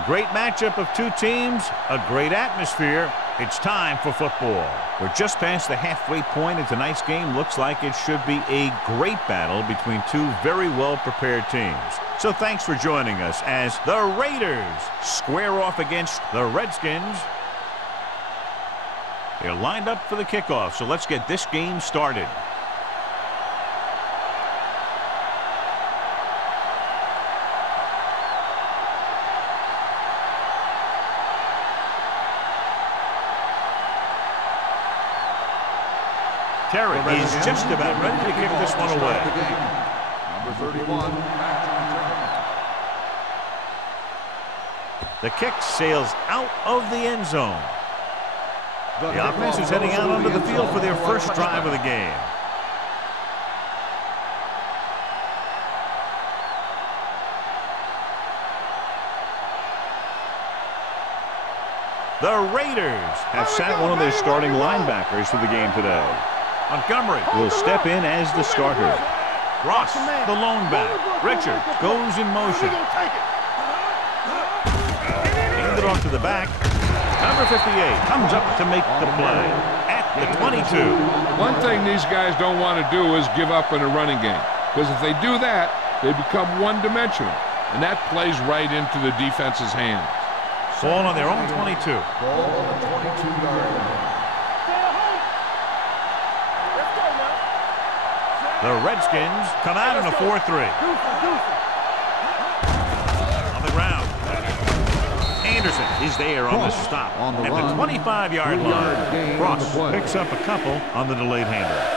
A great matchup of two teams, a great atmosphere. It's time for football. We're just past the halfway point, and tonight's game looks like it should be a great battle between two very well-prepared teams. So thanks for joining us as the Raiders square off against the Redskins. They're lined up for the kickoff, so let's get this game started. Terry is just about ready to kick this one away. Number 31. The kick sails out of the end zone. The offense is heading out onto the field for their first drive of the game. The Raiders have sat one of their starting linebackers for the game today. Montgomery will step in as the starter. Ross, the lone back. Richard goes in motion. Hand it off to the back. Number 58 comes up to make the play at the 22. One thing these guys don't want to do is give up in a running game, because if they do that, they become one-dimensional, and that plays right into the defense's hands. Ball on their own 22. Ball on the 22-yard line. The Redskins come out in a 4-3. On the ground. Anderson is there on the stop at the 25-yard line. Ross picks up a couple on the delayed handoff.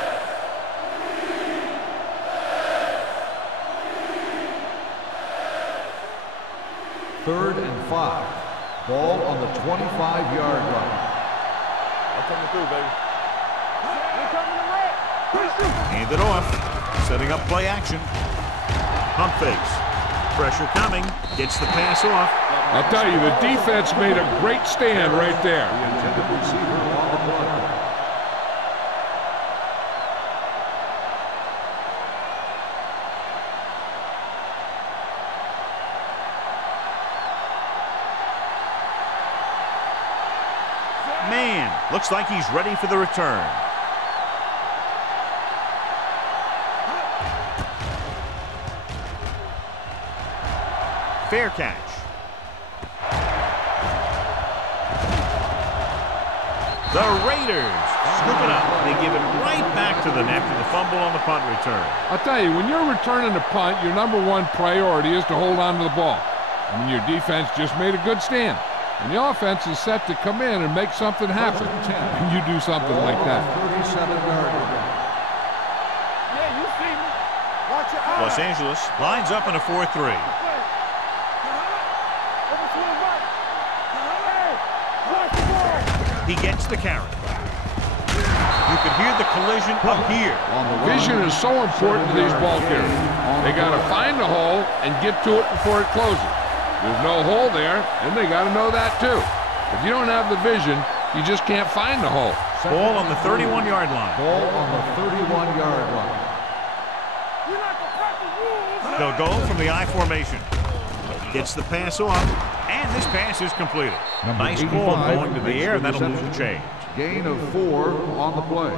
Third and 5. Ball on the 25-yard line. I'm coming through, baby. Hand it off. Setting up play action. Pump fakes. Pressure coming. Gets the pass off. I'll tell you, the defense made a great stand right there. The intended receiver on the play. Man, looks like he's ready for the return. Fair catch. The Raiders scoop it up. They give it right back to them after the fumble on the punt return. I'll tell you, when you're returning a punt, your #1 priority is to hold on to the ball. I mean, your defense just made a good stand. And the offense is set to come in and make something happen. And you do something like that. 37-yard line. Yeah, you see me. Watch your eyes. Los Angeles lines up in a 4-3. He gets the carry. You can hear the collision up here. Vision is so important to these ball carriers. They got to find the hole and get to it before it closes. There's no hole there, and they got to know that too. If you don't have the vision, you just can't find the hole. Ball on the 31-yard line. Ball on the 31-yard line. They'll go from the I formation. Gets the pass off, and this pass is completed. Nice ball going to the air, and that'll move the chain. Gain of 4 on the play.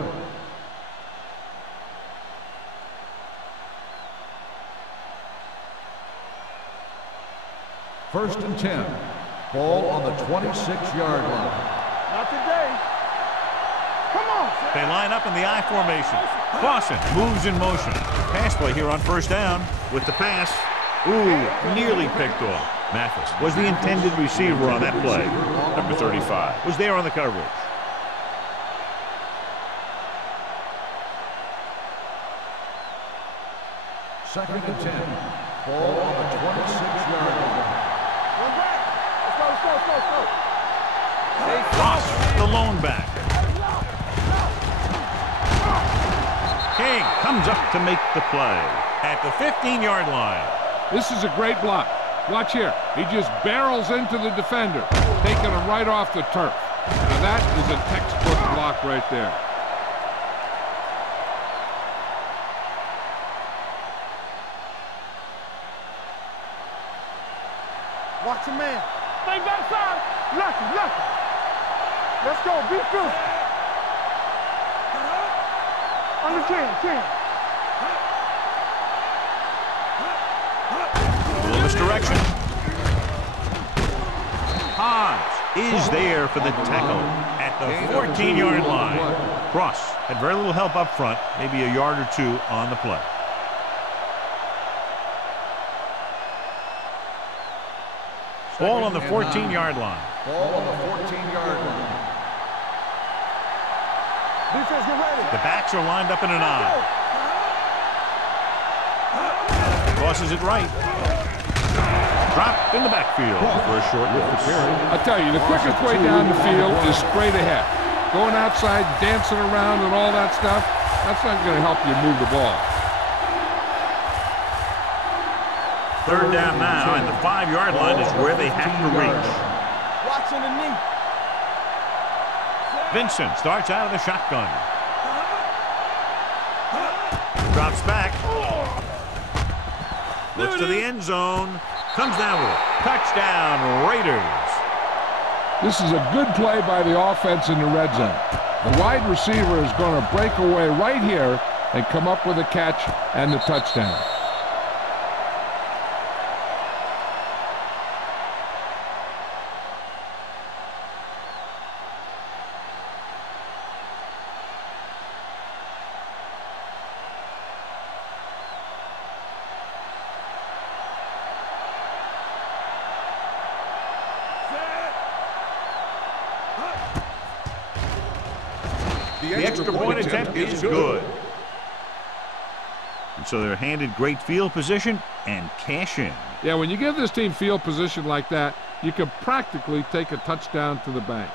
First and 10. Ball on the 26-yard line. Not today. Come on. They line up in the I formation. Clausen moves in motion. Pass play here on first down with the pass. Ooh, nearly picked off. Mathis was the intended receiver on that play. Number 35 was there on the coverage. Second and 10. Ball on the 26-yard line. Ross, the lone back. King comes up to make the play at the 15-yard line. This is a great block. Watch here. He just barrels into the defender, taking him right off the turf. Now that is a textbook block right there. Watch your man. Stay backside. Left. Let's go. Be good. Under 10. A little misdirection. Hodge is there for the tackle at the 14-yard line. Cross had very little help up front, maybe a yard or two on the play. Ball on the 14-yard line. Ball on the 14-yard line. Defense, get ready. The backs are lined up in an I. Tosses it right. Dropped in the backfield for a short loss. I tell you, the quickest way down the field is straight ahead. Going outside, dancing around and all that stuff, that's not going to help you move the ball. Third down now, and the 5-yard line is where they have to reach. Watching the knee. Vincent starts out of the shotgun. Drops back. Looks to the end zone. Comes down with it. Touchdown, Raiders. This is a good play by the offense in the red zone. The wide receiver is going to break away right here and come up with a catch and the touchdown. The extra point attempt is good. And so they're handed great field position and cash in. Yeah, when you give this team field position like that, you can practically take a touchdown to the bank.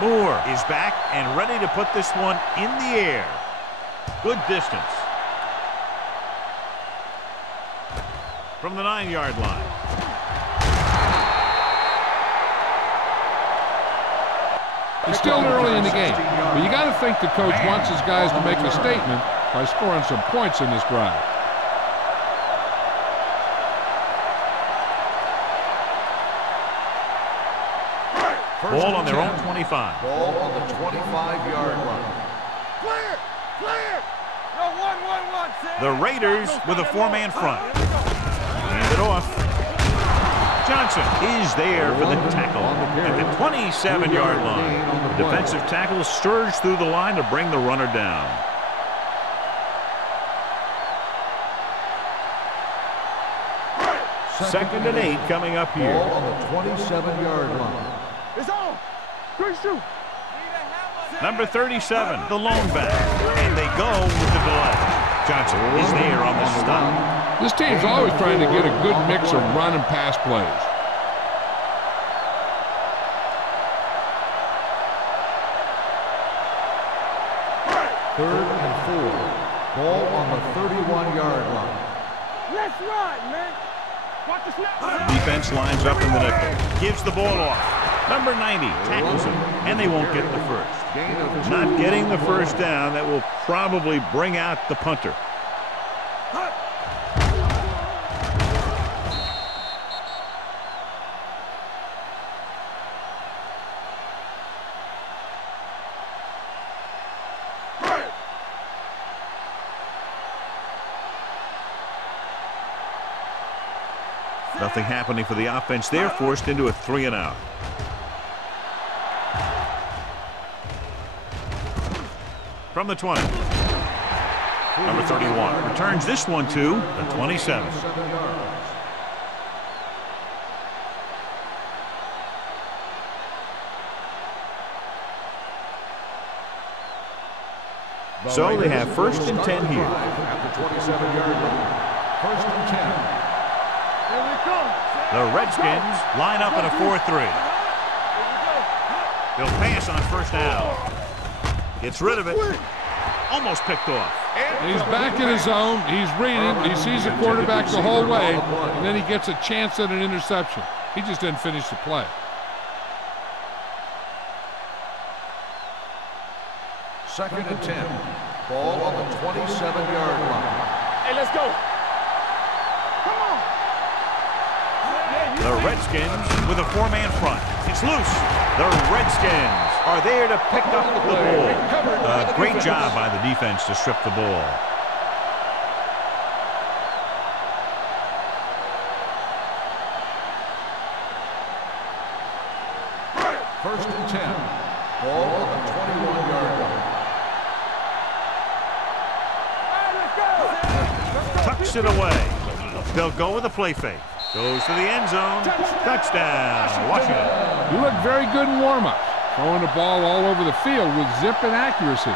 Moore is back and ready to put this one in the air. Good distance. From the 9-yard line. It's still early in the game, but you got to think the coach wants his guys to make a statement by scoring some points in this drive. Ball on their own 25. Ball on the 25-yard line. Clear. No, 1. The Raiders with a 4-man front. Hand it off. Johnson is there for the tackle at the 27-yard line. The defensive tackle surged through the line to bring the runner down. Second and 8 coming up here. Ball on the 27-yard line. It's on. Good shoot. Number 37, the lone back. And they go with the delay. Johnson is there on the stop. This team's always trying to get a good mix of run and pass plays. Third and 4. Ball on the 31-yard line. Let's run, man. Watch the snap. Defense lines up in the nickel. Gives the ball off. Number 90 tackles him, and they won't get the first. Not getting the first down, that will probably bring out the punter. Nothing happening for the offense. They're forced into a 3-and-out. From the 20. Number 31 returns this one to the 27. So they have first and 10 here. At the 27-yard line. First and 10. Here we come. The Redskins line up in a 4-3. They'll pass on first down. Gets rid of it. Almost picked off. And he's back in his zone. He's reading. He sees the quarterback the whole way, and then he gets a chance at an interception. He just didn't finish the play. Second and 10. Ball on the 27-yard line. Hey, let's go. Come on. The Redskins with a four-man front. It's loose. The Redskins are there to pick up the ball. A great job by the defense to strip the ball. First and 10. Ball on the 21-yard line. Tucks it away. They'll go with a play fake. Goes to the end zone. Touchdown, Washington. He looked very good in warm-up, throwing the ball all over the field with zip and accuracy.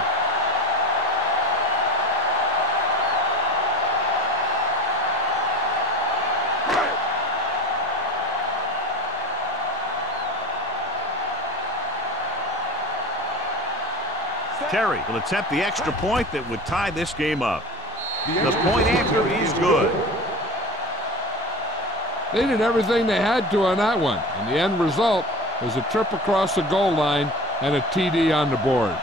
Terry will attempt the extra point that would tie this game up. The point after is good. They did everything they had to on that one, and the end result was a trip across the goal line and a TD on the board.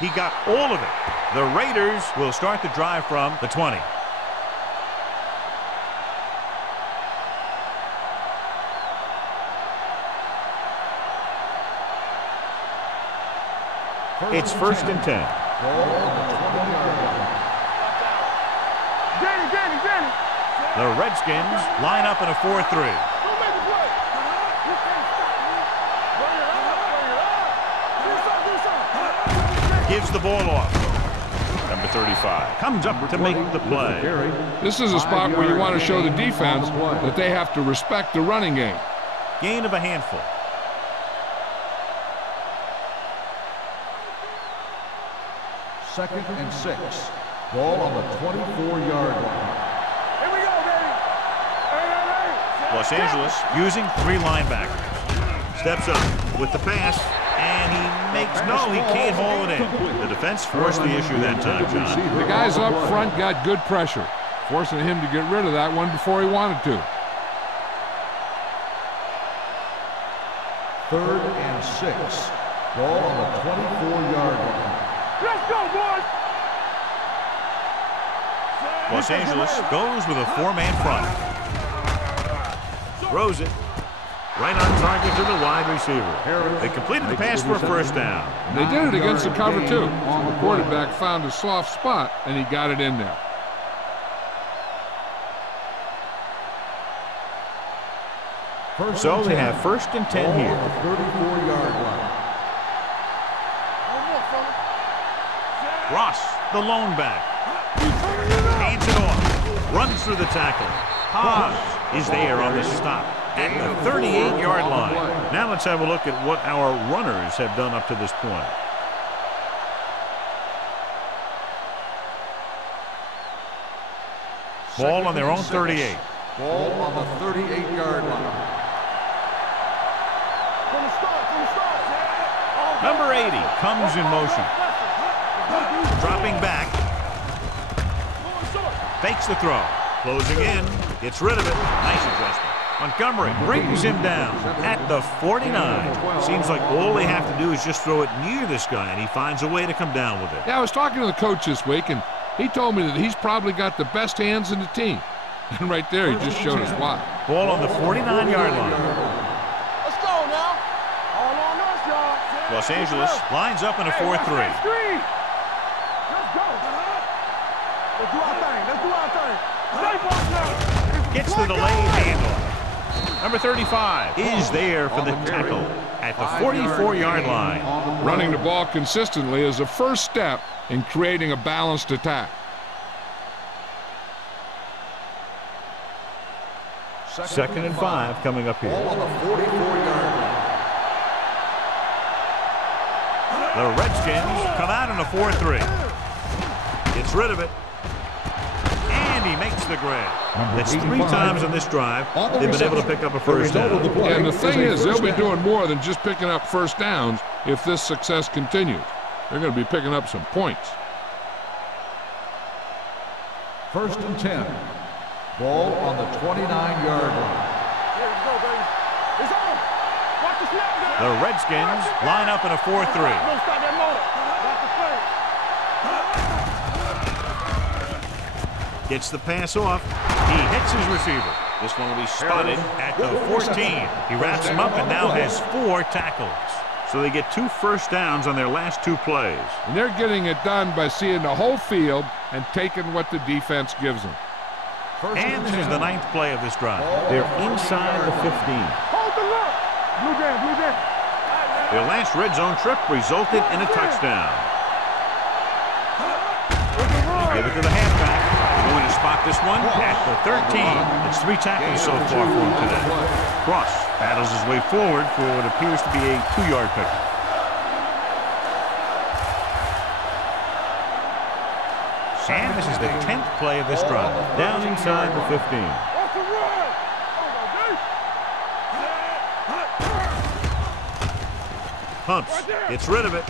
He got all of it. The Raiders will start the drive from the 20. It's first and 10. The Redskins line up in a 4-3. Gives the ball off. Number 35 comes up to make the play. This is a spot where you want to show the defense that they have to respect the running game. Gain of a handful. Second and 6. Ball on the 24-yard line. Here we go, baby. Los Angeles using 3 linebackers. Steps up with the pass. And he makes he can't haul it in. The defense forced the issue that time, John. The guys up front got good pressure, forcing him to get rid of that one before he wanted to. Third and 6. Ball on the 24-yard line. Let's go, boys. Los Angeles goes with a 4-man front. Throws it. Right on target to the wide receiver. They completed the pass for a first down. They did it against the cover, too. The quarterback found a soft spot, and he got it in there. So they have first and 10 here. 34-yard line. Ross, the lone back. Hands it off. Runs through the tackle. Haas is there on the stop at the 38-yard line. Now let's have a look at what our runners have done up to this point. Ball on their own 38. Ball on the 38-yard line. Number 80 comes in motion. Dropping back. Fakes the throw. Closing in. Gets rid of it. Nice adjustment. Montgomery brings him down at the 49. Seems like all they have to do is just throw it near this guy, and he finds a way to come down with it. Yeah, I was talking to the coach this week, and he told me that he's probably got the best hands in the team. And right there, he just showed us why. Ball on the 49-yard line. Let's go now. All on us, y'all. Los Angeles lines up in a 4-3. Let's go. Let's do our thing. Let's do our thing. Gets the delayed handoff. Number 35 is there for the tackle at the 44-yard line. Running the ball consistently is the first step in creating a balanced attack. Second and 5 coming up here. Ball on the 44-yard line. The Redskins come out in a 4-3. Gets rid of it. And he makes the grab. That's 3 times on this drive they've been able to pick up a first down. And the thing is, they'll be doing more than just picking up first downs if this success continues. They're going to be picking up some points. First and 10. Ball on the 29-yard line. Here we go, baby. It's on. Watch the snap, guys. The Redskins line up in a 4-3. Don't stop that motor. Watch the play. Gets the pass off. He hits his receiver. This one will be spotted at the 14. He wraps him up and now has 4 tackles. So they get 2 first downs on their last 2 plays. And they're getting it done by seeing the whole field and taking what the defense gives them. And this is the 9th play of this drive. They're inside the 15. Hold the look. Blue down, blue down. Their last red zone trip resulted in a touchdown. Give it to the halfback. They're going to spot this one at the 13. It's 3 tackles so far for him today. Cross battles his way forward for what appears to be a 2-yard pickup. And this is the 10th play of this drive. Down inside the 15. Watch the run. Pumps. Gets rid of it.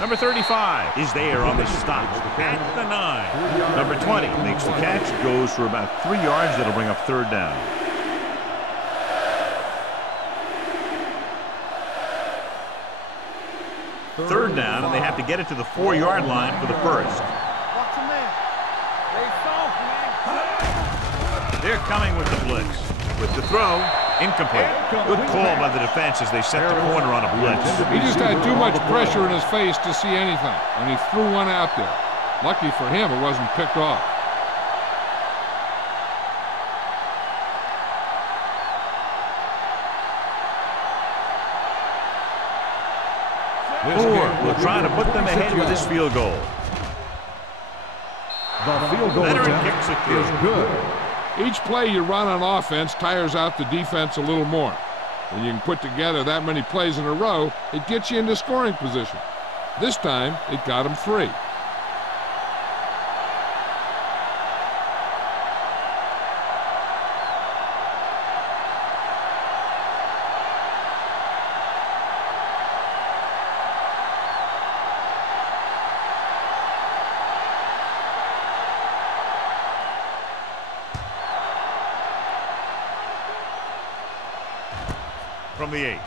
Number 35 is there on the stop at the 9. Number 20 makes the catch. Goes for about 3 yards. That'll bring up 3rd down. Third down, and they have to get it to the 4-yard line for the first. Watch the man. They soft, man. They're coming with the blitz. With the throw, incomplete. Good call by the defense as they set the corner on a blitz. He just had too much pressure in his face to see anything, and he threw one out there. Lucky for him, it wasn't picked off. Moore will try to put them ahead with this field goal. The field goal Veteran kicks it is good. Each play you run on offense tires out the defense a little more. When you can put together that many plays in a row, it gets you into scoring position. This time, it got him 3. From the 8.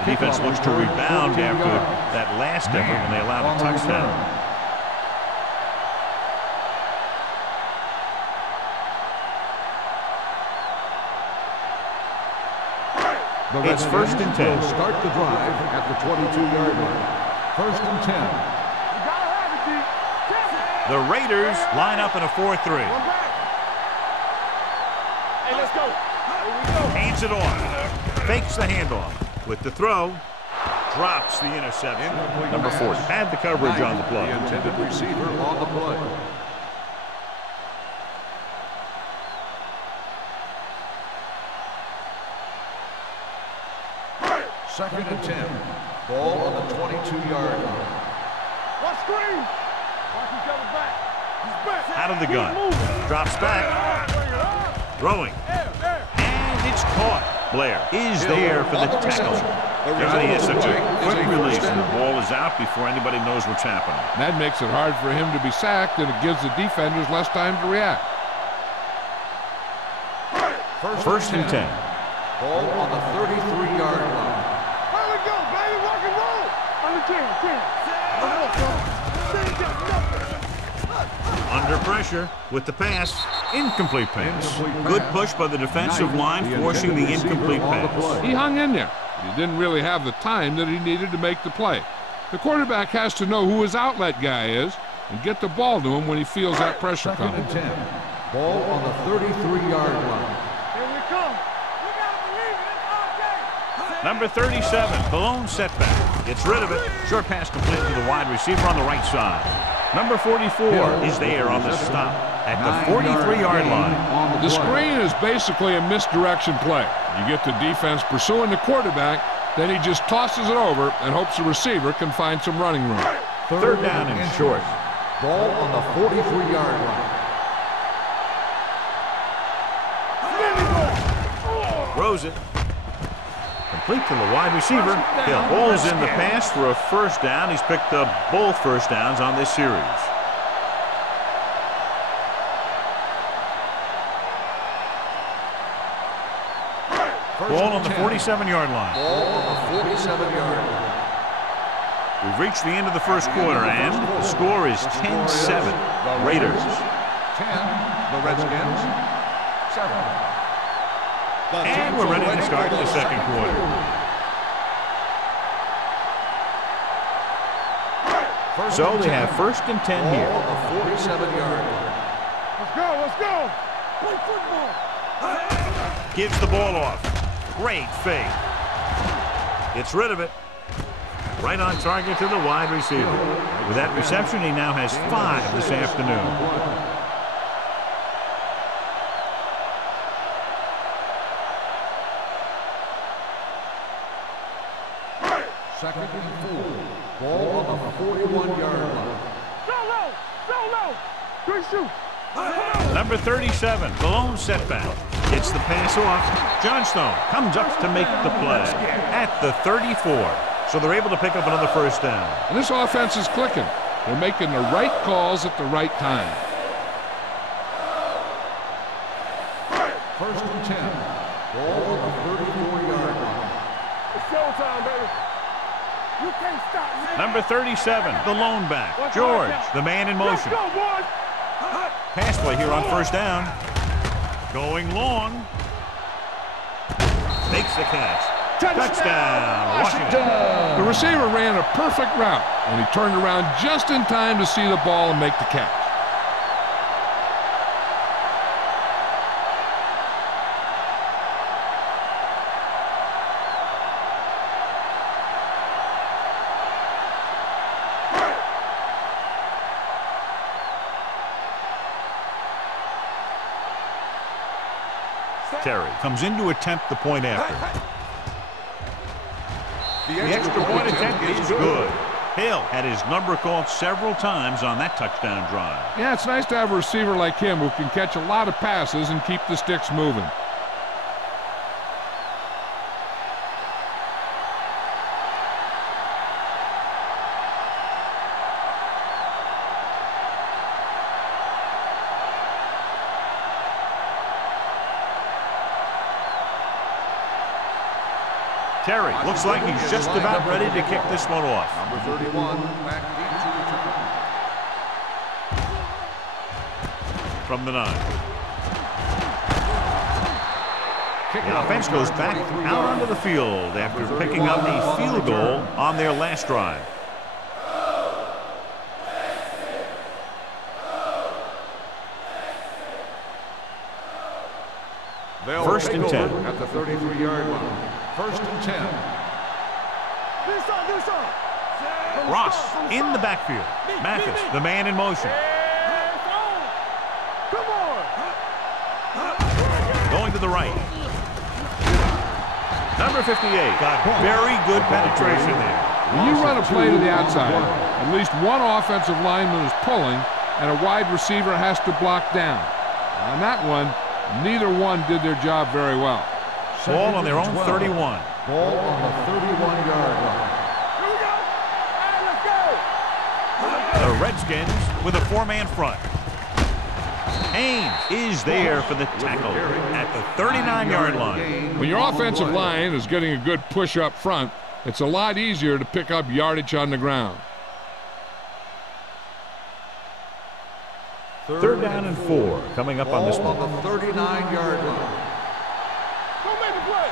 The defense looks to rebound after that last effort when they allowed a touchdown. It's first and 10. Will start the drive at the 22-yard line. First and 10. You gotta have it, D. The Raiders line up in a 4-3. One back. Hey, let's go. Here we go. Hands it off. Fakes the handoff. With the throw, drops the interception. Number 4 had the coverage on the play. The intended receiver on the play. Second and 10. Ball on the 22-yard line. Watch screen. Watch each other back. He's back. Out of the gun. Drops back. Throwing. And it's caught. Blair is there for the tackle. Johnny has such a quick release, and the ball is out before anybody knows what's happening. That makes it hard for him to be sacked, and it gives the defenders less time to react. First and 10. Ball on the 33-yard line. Here we go, baby. Rock and roll. On the 10. Under pressure with the pass. Incomplete pass. Good push by the defensive line, forcing the incomplete pass. He hung in there. He didn't really have the time that he needed to make the play. The quarterback has to know who his outlet guy is and get the ball to him when he feels that pressure Second coming. and 10. Ball on the 33-yard line. Here we come. We gotta believe it. It's our game. Number 37, Balone setback. Gets rid of it. Short pass complete to the wide receiver on the right side. Number 44 is there on the stop at the 43-yard line. The screen is basically a misdirection play. You get the defense pursuing the quarterback, then he just tosses it over and hopes the receiver can find some running room. Third down and short. Ball on the 43-yard line. Throws it. Complete to the wide receiver. Hill pulls in the pass for a first down. He's picked up both first downs on this series. Ball on the 47-yard line. Ball on the 47-yard line. We've reached the end of the first quarter, and the score is 10-7. Raiders. 10, the Redskins. 7. And we're ready to start the second quarter. So they have first and 10 here. Ball on the 47-yard line. Let's go, let's go. Play football. Gives the ball off. Great fake. Gets rid of it. Right on target to the wide receiver. With that reception, he now has 5 this afternoon. Second and 4. Ball on the 41-yard line. Solo. Good shoot. Number 37, the lone setback. Gets the pass off. Johnstone comes up to make the play at the 34. So they're able to pick up another first down. And this offense is clicking. They're making the right calls at the right time. First and 10. Ball on the 34-yard line. It's showtime, baby. You can't stop me. Number 37, the lone back. George, the man in Let's motion. go, boys. Pass play here on first down. Going long. Makes the catch. Touchdown, Washington. The receiver ran a perfect route, and he turned around just in time to see the ball and make the catch. Terry comes in to attempt the point after. The extra point attempt is good. Hill had his number called several times on that touchdown drive. Yeah, it's nice to have a receiver like him who can catch a lot of passes and keep the sticks moving. Terry looks like he's just about ready to kick this one off. Number 31, back into return. From the 9. The offense goes back out onto the field after picking up a field goal on their last drive. First and 10. At the 33-yard line. First and 10. Ross in the backfield. Mathis, the man in motion. Come on. Going to the right. Number 58 got very good penetration there. When you run a play to the outside, at least one offensive lineman is pulling, and a wide receiver has to block down. On that one, neither one did their job very well. Ball on their own 31. Ball on the 31-yard line. Here we go. Hey, let's go. The Redskins with a 4-man front. Haynes is there for the tackle at the 39-yard line. When your offensive line is getting a good push up front, it's a lot easier to pick up yardage on the ground. Third down and 4 coming up on this Ball one. on the 39-yard line. Go make a play.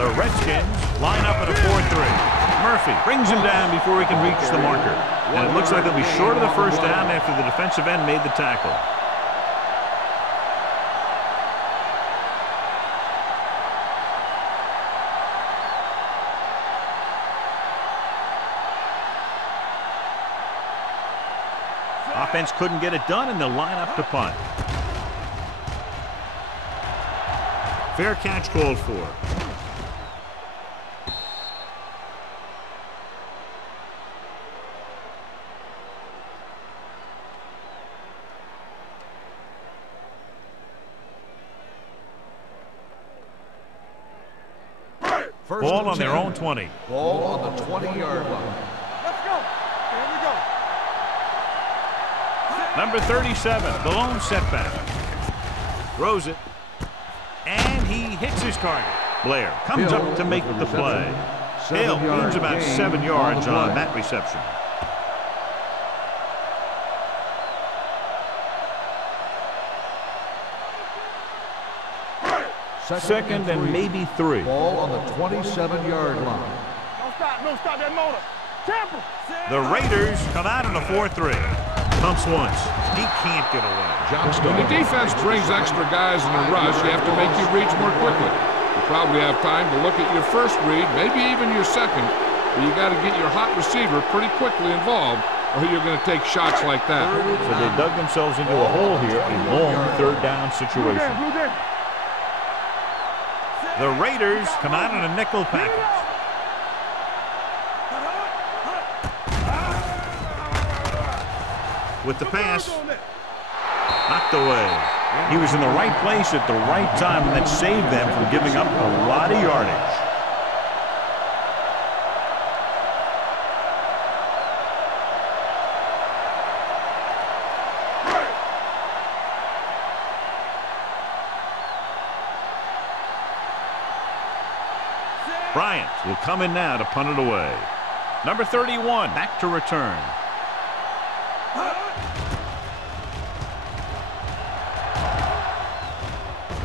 The Redskins line up at a 4-3. Murphy brings him down before he can reach the marker. And it looks like they'll be short of the first down after the defensive end made the tackle. offense couldn't get it done, and they'll line up to punt. Fair catch called for. Ball on their own 20. Ball on the 20-yard line. Let's go. Here we go. Number 37, the lone setback. Throws it. And he hits his target. Blair comes up to make the play. Hill gains about 7 yards on that reception. Second and maybe 3. Ball on the 27-yard line. Don't stop that motor. Tampa. The Raiders come out in a 4-3. Pumps once. He can't get away. When the defense brings extra guys in a rush, you have to make your reads more quickly. You probably have time to look at your first read, maybe even your second, but you got to get your hot receiver pretty quickly involved, or you're going to take shots like that. So they dug themselves into a hole here, a long third down situation. The Raiders come out in a nickel package. With the pass, knocked away. He was in the right place at the right time, and that saved them from giving up a lot of yardage. Bryant will come in now to punt it away. Number 31 back to return.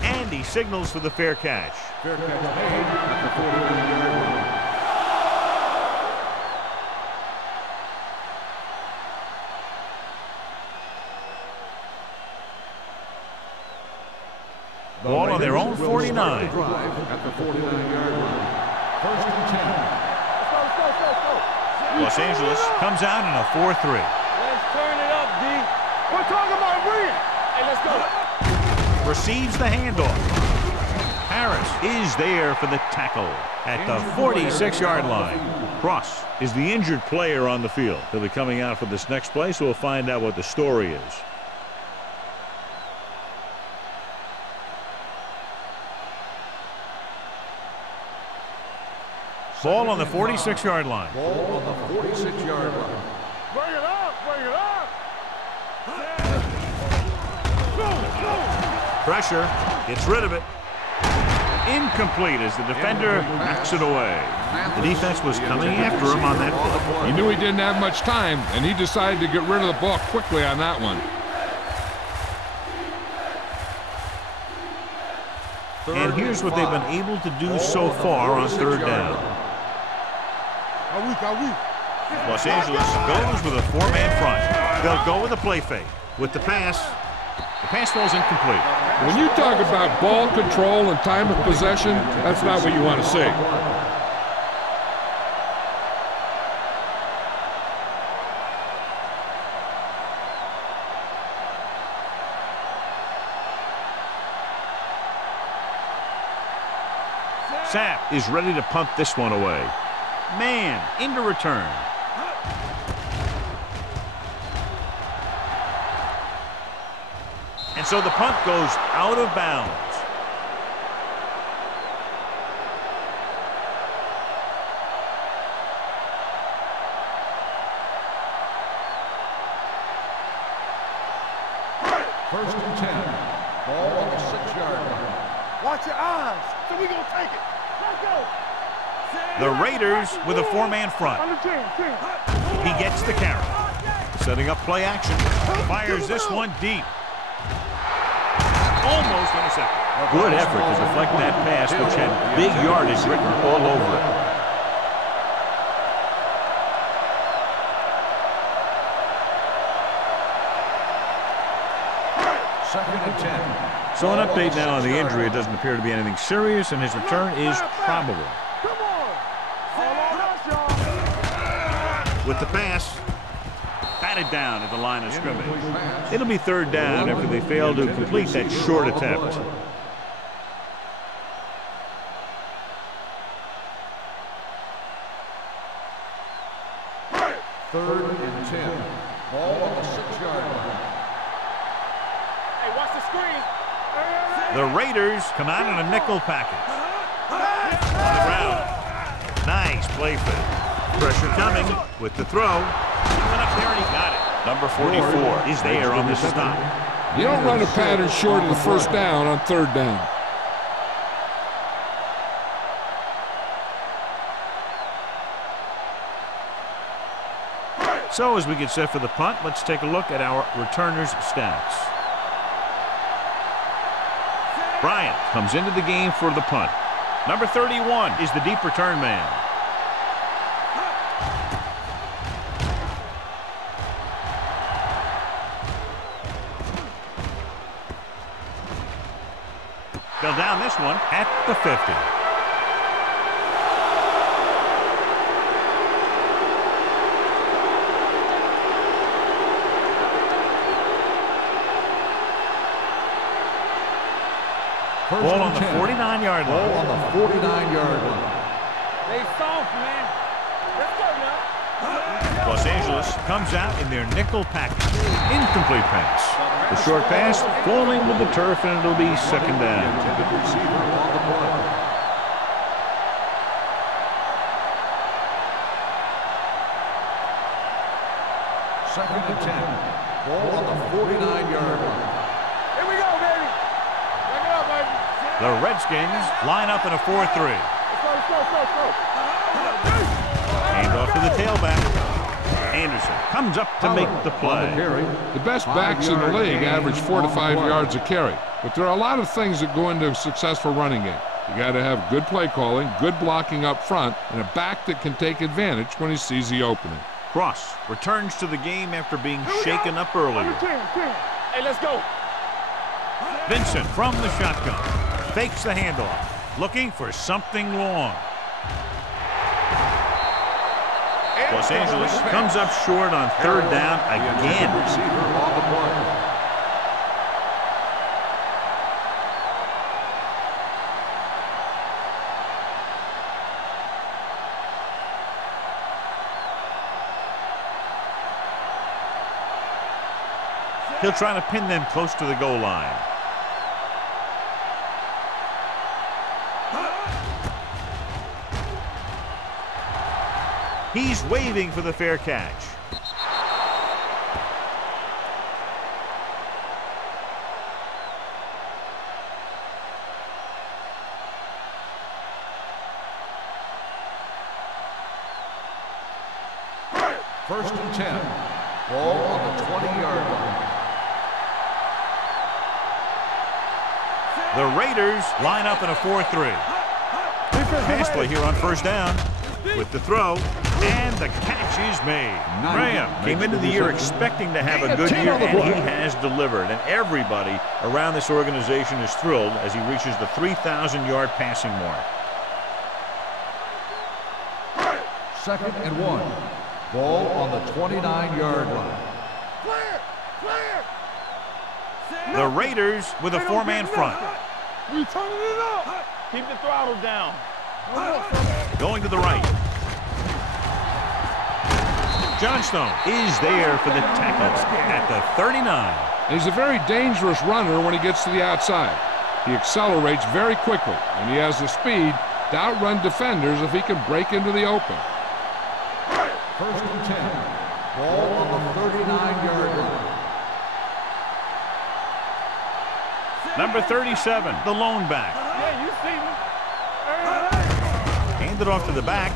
And he signals for the fair catch. Fair catch made at the 41-yard line. Ball on their own 49. Drive at the 49-yard line. First and 10. Let's go. Los Angeles comes out in a 4-3. Let's turn it up, D. We're talking about win. Hey, let's go. Receives the handoff. Harris is there for the tackle at the 46-yard line. Cross is the injured player on the field. He'll be coming out for this next play, so we'll find out what the story is. Ball on the 46-yard line. Ball on the 46-yard line. Bring it up. Pressure, gets rid of it. Incomplete as the defender knocks it away. The defense was coming after him on that play. He knew he didn't have much time, and he decided to get rid of the ball quickly on that one. And here's what they've been able to do so far on third down. Los Angeles goes with a 4-man front. They'll go with a play fake. With the pass falls incomplete. When you talk about ball control and time of possession, that's not what you want to see. Sapp is ready to punt this one away. Man into return. And so the punt goes out of bounds. First and 10. Ball on the 6-yard line. Watch your eyes. So we gonna take it. Let's go. The Raiders with a 4-man front. On the 10. He gets the carry. Setting up play action. Fires this one deep. Almost intercepted. Good effort to deflect that pass, which had big yardage written all over it. Second and 10. So an update now on the injury. It doesn't appear to be anything serious, and his return is probable. Come on. All on us, y'all. With the pass, batted down at the line of scrimmage. It'll be third down after they fail to complete that short attempt. Third and 10. Ball on the 6-yard line. Hey, watch the screen. The Raiders come out in a nickel package. On the ground. Nice play fake. Pressure coming with the throw. He went up there and he got it. Number 44 is there on the stop. You don't run a pattern short of the first down on third down. So as we get set for the punt, let's take a look at our returners' stats. Bryant comes into the game for the punt. Number 31 is the deep return man. They'll down this one at the 50. Ball on the 49-yard line. Ball on the 49-yard line. They soft, man. Let's go now. Los Angeles comes out in their nickel package. Incomplete pass. The short pass falling with the turf, and it'll be second down. Intended receiver on the play. Second and 10. Ball on the 49-yard line. Here we go, baby. Back it up, baby. The Redskins line up in a 4-3. Let's go, let's go, let's go. Hand off to the tailback. Anderson comes up to make the play. The best backs in the league average 4 to 5 yards a carry. But there are a lot of things that go into a successful running game. You got to have good play calling, good blocking up front, and a back that can take advantage when he sees the opening. Cross returns to the game after being shaken up earlier. Hey, let's go. Vincent from the shotgun. Fakes the handoff. Looking for something long. Los Angeles comes up short on third down again. Receiver on the play. He'll try to pin them close to the goal line. He's waving for the fair catch. First and 10. Ball on the 20-yard line. The Raiders line up in a 4-3. Pass play here on first down with the throw, and the catch is made. Graham came into the year expecting to have a good year, and he has delivered. And everybody around this organization is thrilled as he reaches the 3,000-yard passing mark. Second and 1. Ball on the 29-yard line. Clear, clear. The Raiders with a four-man front. We turning it up. Keep the throttle down. Going to the right. Johnstone is there for the tackle at the 39. He's a very dangerous runner when he gets to the outside. He accelerates very quickly, and he has the speed to outrun defenders if he can break into the open. First and 10. Ball on the 39-yard line. Number 37, the lone back. Yeah, you see me. Handed off to the back.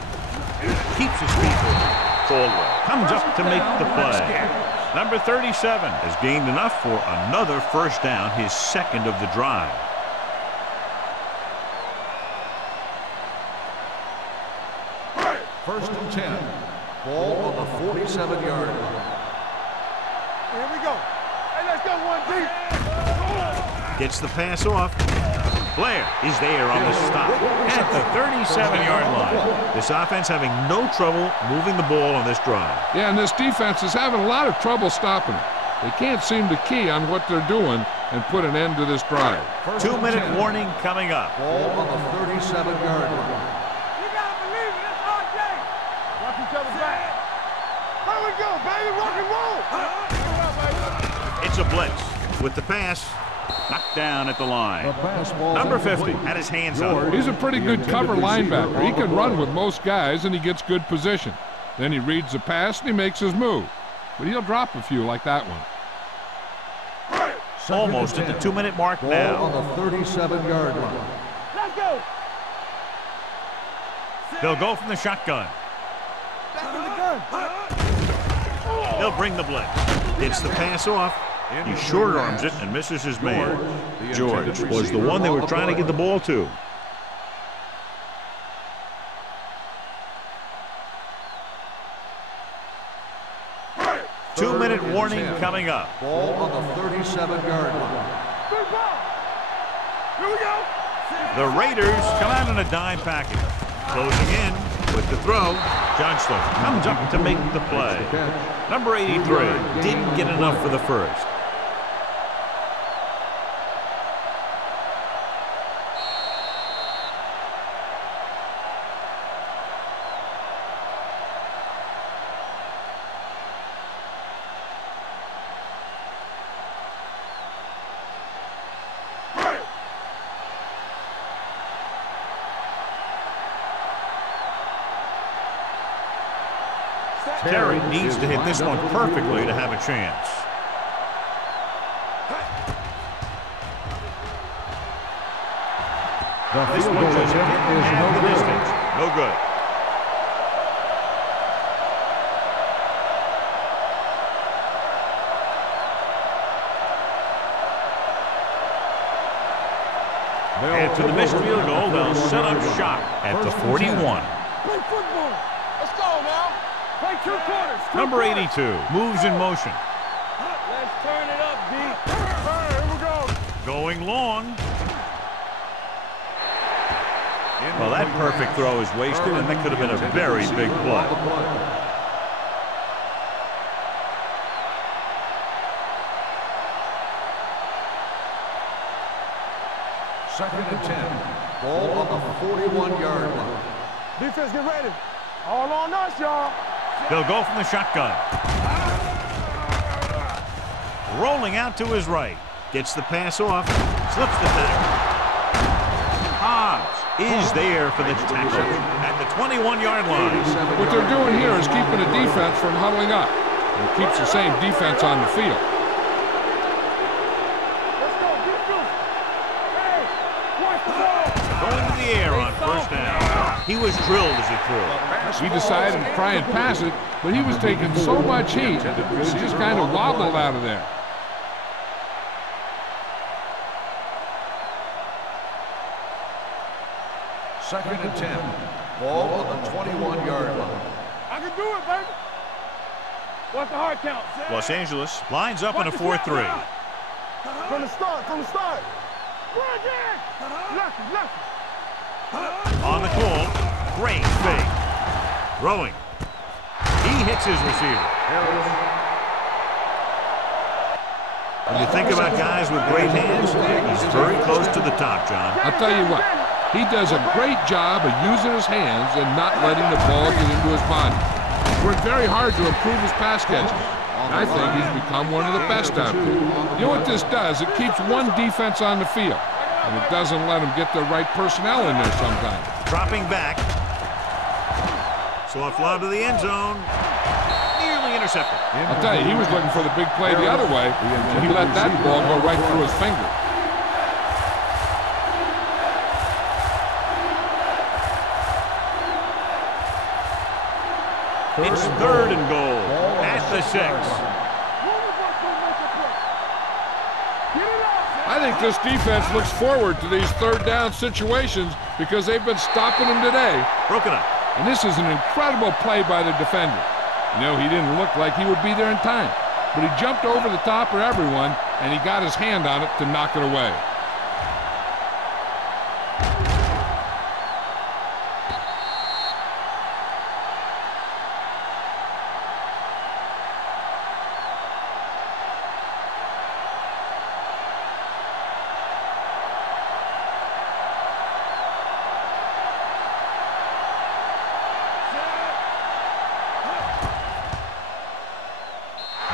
Keeps his feet moving. Caldwell comes up to make the play. Number 37 has gained enough for another first down, his second of the drive. First and 10. Ball on the 47-yard line. Here we go. Hey, let's go, 1 deep. Gets the pass off. Blair is there on the stop at the 37-yard line. This offense having no trouble moving the ball on this drive. Yeah, and this defense is having a lot of trouble stopping it. They can't seem to key on what they're doing and put an end to this drive. 2-minute warning coming up. Ball on the 37-yard line. You gotta believe it. It's RJ. Watch each other back. Here we go, baby. Rock and roll. It's a blitz with the pass. Knocked down at the line. Number 50 had his hands up. He's a pretty good cover linebacker. He can run with most guys, and he gets good position. Then he reads the pass, and he makes his move. But he'll drop a few like that one. Almost at the 2-minute mark now. On the 37-yard line. Let's go. They'll go from the shotgun. Back in the gun. They'll bring the blitz. It's the pass off. He short arms it and misses his man. George was the one they were trying to get the ball to. Two-minute warning coming up. Ball on the 37-yard line. Here we go. The Raiders come out in a dime package. Closing in with the throw. Johnston comes up to make the play. Number 83 didn't get enough for the first. Terry needs to hit this one perfectly to have a chance. This one just is no distance. No good. And for the missed field goal, they'll set up shop at the 41. Play football. Let's go now. Play two quarters. Number 82 moves in motion. Let's turn it up, B. Here we go. Going long. Well, that perfect throw is wasted, and that could have been a very big play. Second and 10. Ball on the 41-yard line. Defense, get ready. All on us, y'all. They'll go from the shotgun. Rolling out to his right. Gets the pass off. Slips the tackle. Hobbs is there for the tackle at the 21-yard line. What they're doing here is keeping the defense from huddling up. It keeps the same defense on the field. Let's go. Get through. Hey, watch the ball. Going to the air on first down. He was drilled as he threw. He decided to try and pass it, but he was taking so much heat that he just kind of wobbled out of there. Second and 10. Ball on the 21-yard line. I can do it, baby. What's the hard count? Los Angeles lines up in a 4-3. From the start, from the start. Run again. Left. On the call, great fake. Throwing. He hits his receiver. When you think about guys with great hands, he's very close to the top, John. I'll tell you what, he does a great job of using his hands and not letting the ball get into his body. He's worked very hard to improve his pass catching, and I think he's become one of the best out there. You know what this does? It keeps one defense on the field, and it doesn't let them get the right personnel in there sometimes. Dropping back. Soft lob to the end zone. Nearly intercepted. I'll tell you, he was looking for the big play the other way, and he let that ball go right through his finger. It's third and goal at the 6. I think this defense looks forward to these third down situations because they've been stopping them today. Broken up. And this is an incredible play by the defender. You know, he didn't look like he would be there in time, but he jumped over the top of everyone, and he got his hand on it to knock it away.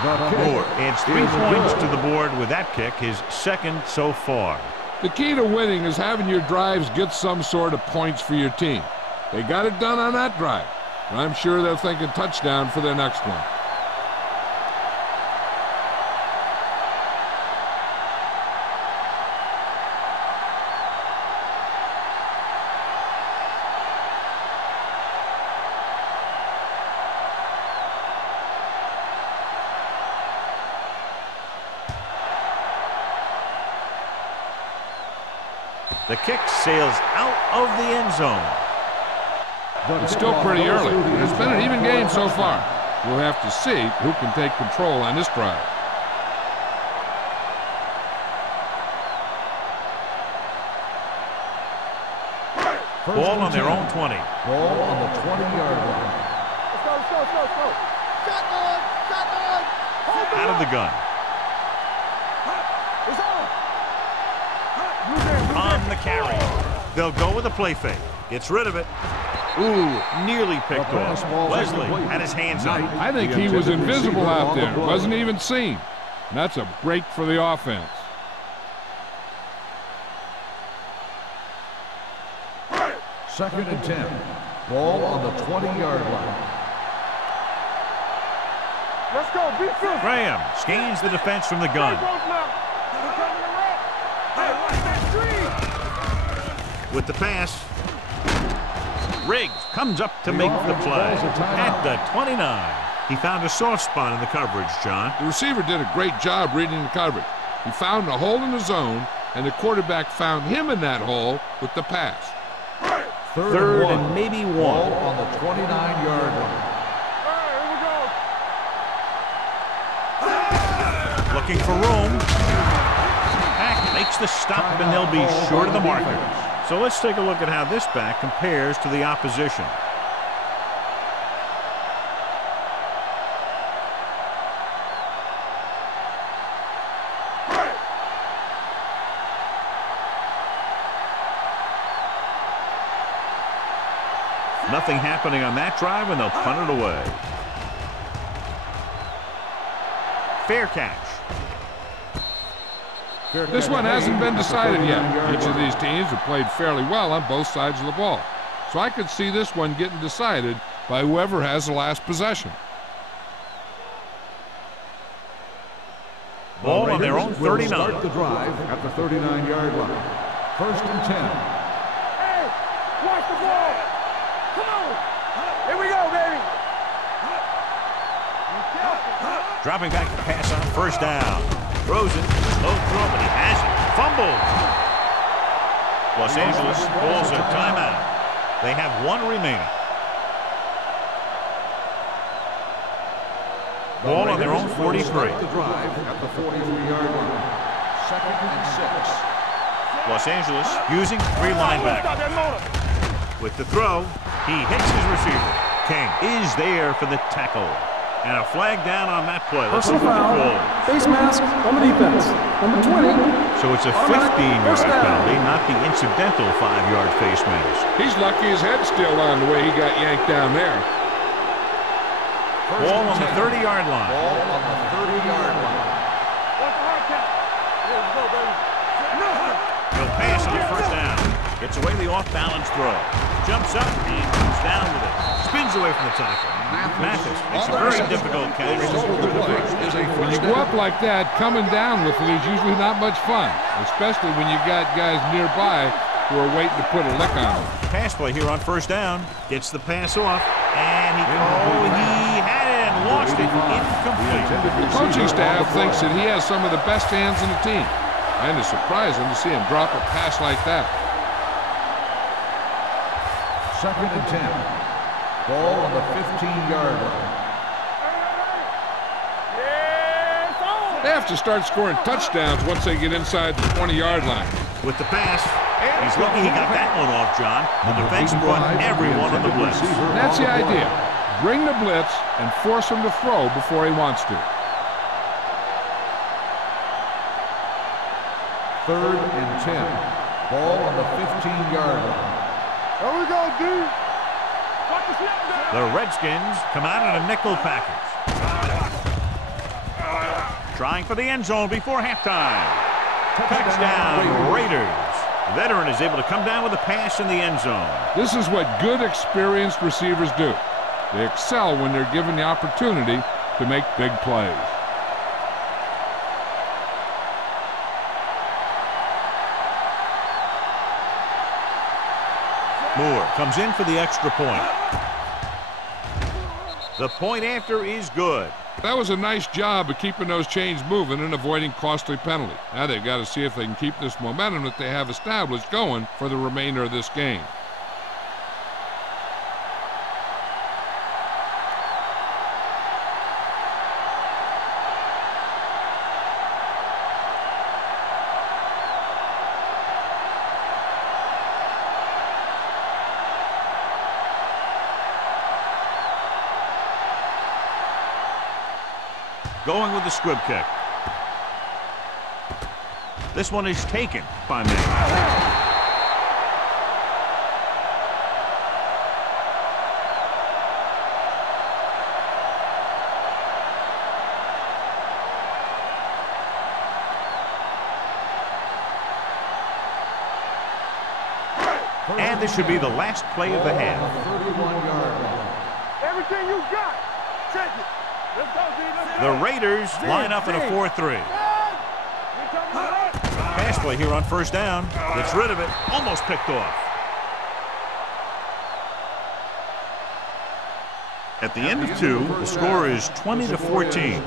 Moore adds 3 points to the board with that kick, his second so far. The key to winning is having your drives get some sort of points for your team. They got it done on that drive, and I'm sure they're thinking touchdown for their next one. The kick sails out of the end zone. It's still pretty early, and it's been an even game so far. We'll have to see who can take control on this drive. Ball on their own 20. Ball on the 20-yard line. Let's go. Shotgun. Out of the gun. It's On the carry. They'll go with a play fake. Gets rid of it. Ooh, nearly picked off. Leslie had his hands on it. I think he was invisible out there. Wasn't even seen. And that's a break for the offense. Second and 10. Ball on the 20-yard line. Let's go. Be true. Graham scans the defense from the gun. With the pass, Riggs comes up to make the play at the 29. He found a soft spot in the coverage, John. The receiver did a great job reading the coverage. He found a hole in the zone, and the quarterback found him in that hole with the pass. Third and maybe one. Ball on the 29-yard line. Looking for room. Pack makes the stop, and they'll be short of the marker. So let's take a look at how this back compares to the opposition. Nothing happening on that drive, and they'll punt it away. Fair catch. This one hasn't been decided yet. Each of these teams have played fairly well on both sides of the ball. So I could see this one getting decided by whoever has the last possession. Ball on their own 39. Start the drive at the 39-yard line. First and 10. Hey, watch the ball. Come on. Here we go, baby. Dropping back to pass on first down. Throws it. Low throw, but he has it. Fumbles. Los Angeles calls a timeout. They have one remaining. Ball on their own 43. The drive at the 43-yard line. Second and 6. Los Angeles using 3 linebackers. With the throw, he hits his receiver. King is there for the tackle. And a flag down on that play. Let's see what the call. Face mask on the defense. Number 20. So it's a 15-yard penalty, not the incidental 5-yard face mask. He's lucky his head's still on the way he got yanked down there. Ball on the 30-yard line. Ball on the 30-yard line. Watch the hard count. Here we go, baby. He'll pass on first down. Gets away the off-balance throw. Jumps up and comes down with it. Spins away from the tackle. Mathis makes a very difficult catch. When you go up like that, coming down with it is usually not much fun, especially when you got guys nearby who are waiting to put a lick on them. Pass play here on first down. Gets the pass off, and he had it and lost it. Incomplete. The coaching staff thinks that he has some of the best hands in the team, and it's surprising to see him drop a pass like that. Second and 10. Ball on the 15-yard line. They have to start scoring touchdowns once they get inside the 20-yard line. With the pass, he's lucky he got that one off, John. The defense brought everyone on the blitz. And that's the idea. Bring the blitz and force him to throw before he wants to. Third and 10. Ball on the 15-yard line. Here we go, D. The Redskins come out in a nickel package. trying for the end zone before halftime. Touchdown, Raiders. The veteran is able to come down with a pass in the end zone. This is what good, experienced receivers do. They excel when they're given the opportunity to make big plays. Moore comes in for the extra point. The point after is good. That was a nice job of keeping those chains moving and avoiding costly penalty. Now they've got to see if they can keep this momentum that they have established going for the remainder of this game. Going with the squib kick. This one is taken by Mann. And this should be the last play of the half. 31-yard line. Everything you got. Check it. Let's go, D. Let's go. The Raiders line up in a 4-3. Pass play here on first down. Gets rid of it. Almost picked off. At the end of 2, the score is 20-14.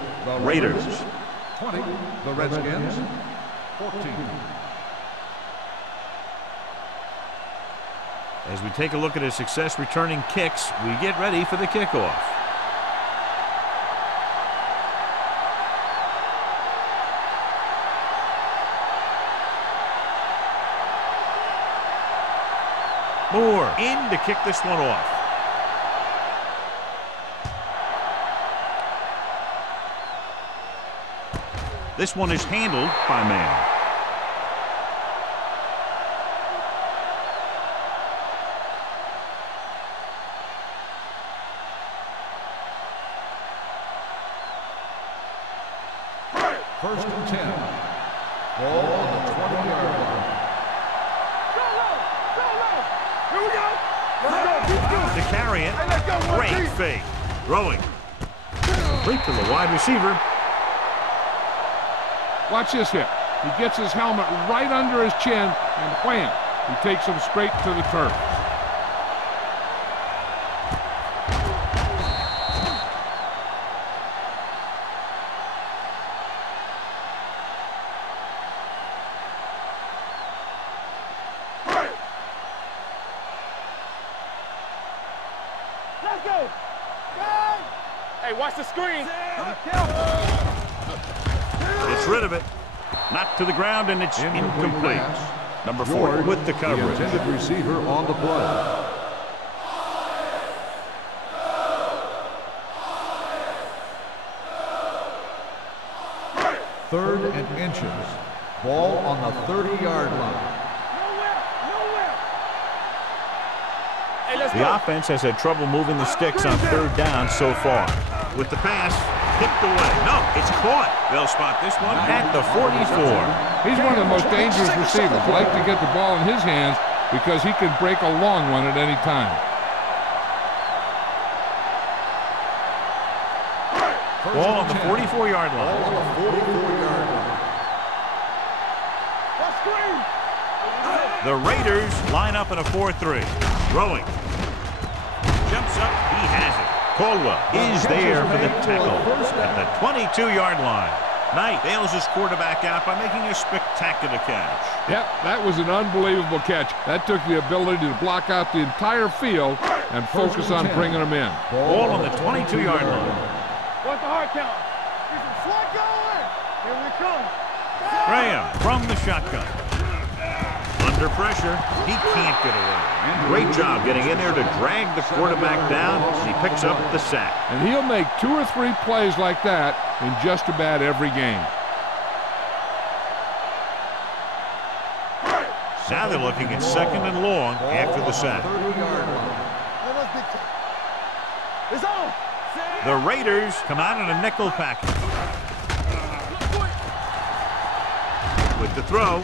Raiders. 20, the Redskins. 14. As we take a look at his success returning kicks, we get ready for the kickoff. Moore in to kick this one off. This one is handled by Mann. First and 10. Ball on the 20-yard line. Here we go. Let's go. To carry it. Hey, let's go. Great fake. Throwing. Complete to the wide receiver. Watch this hit. He gets his helmet right under his chin, and wham, he takes him straight to the turf. Let's go. Hey, watch the screen. Gets rid of it. Knocked to the ground, and it's incomplete. Number 4 with the coverage. The intended receiver on the play. Third and inches. Ball on the 30-yard line. The offense has had trouble moving the sticks on third down so far. With the pass, picked away. No, it's caught. They'll spot this one at the 44. He's one of the most dangerous receivers. Like to get the ball in his hands because he can break a long one at any time. Ball on the 44-yard line. Ball on the 44-yard line. The Raiders line up in a 4-3. Throwing. Jumps up. He has it. Caldwell is there for the tackle at the 22-yard line. Knight bails his quarterback out by making a spectacular catch. Yep, that was an unbelievable catch. That took the ability to block out the entire field and focus on bringing them in. Ball on the 22-yard line. What's the hard count? Get some slot going. Here we come. Graham from the shotgun. Under pressure, he can't get away. Great job getting in there to drag the quarterback down. He picks up the sack. And he'll make 2 or 3 plays like that in just about every game. Now they're looking at second and long after the sack. It's on. The Raiders come out in a nickel package. with the throw.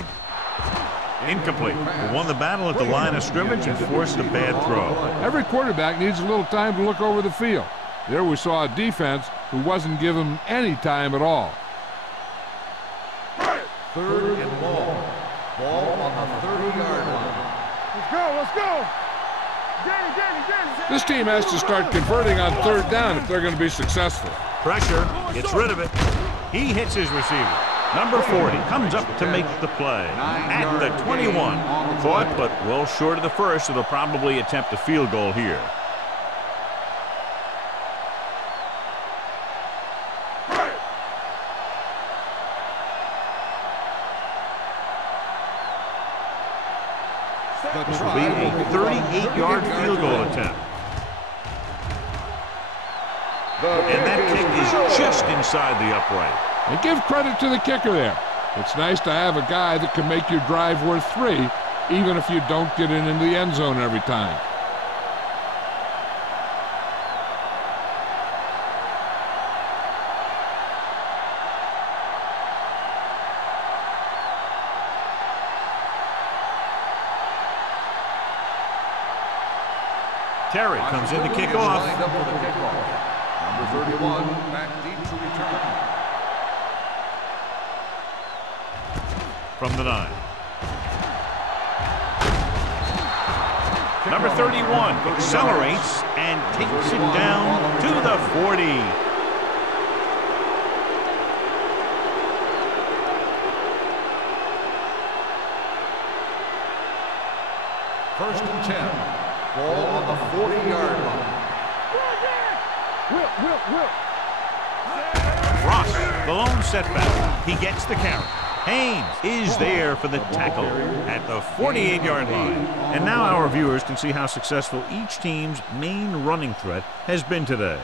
Incomplete. He won the battle at the line of scrimmage and forced a bad throw. Every quarterback needs a little time to look over the field. There we saw a defense who wasn't given any time at all. 3rd and long. Ball on the 30-yard line. Let's go, let's go. Danny. This team has to start converting on 3rd down if they're going to be successful. Pressure, gets rid of it. He hits his receiver. Number 40 comes up to make the play. At the 21. Caught, but well short of the first, so they'll probably attempt a field goal here. This will be a 38-yard field goal attempt. And that kick is just inside the upright. And give credit to the kicker there. It's nice to have a guy that can make your drive worth 3, even if you don't get it into the end zone every time. Terry comes in to kick off. Number 31, back deep to return. From the 9. Number 31 accelerates and takes it down to the 40. First and 10. Ball on the 40-yard line. Whip. Ross, the lone setback. He gets the carry. Haynes is there for the tackle at the 48-yard line. And now our viewers can see how successful each team's main running threat has been today.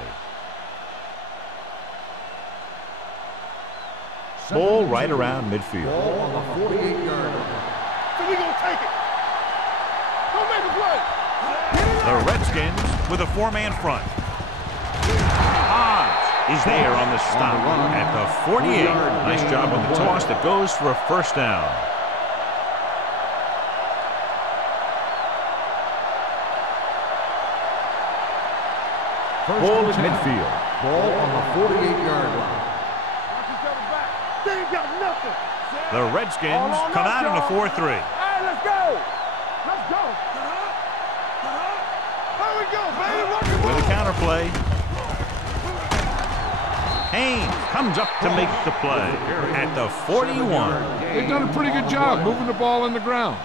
Ball right around midfield. Ball on the 48-yard line. So we gonna take it. Don't make a play. The Redskins with a 4-man front. Hodge is there on the stop at the 48. Nice job with the toss that goes for a first down. Ball to midfield. Ball on the 48-yard line. Watch each other back. They ain't got nothing. The Redskins come out in a 4-3. Hey, let's go. Let's go. Here we go, baby. With a counterplay. Haynes comes up to make the play at the 41. They've done a pretty good job moving the ball in the ground.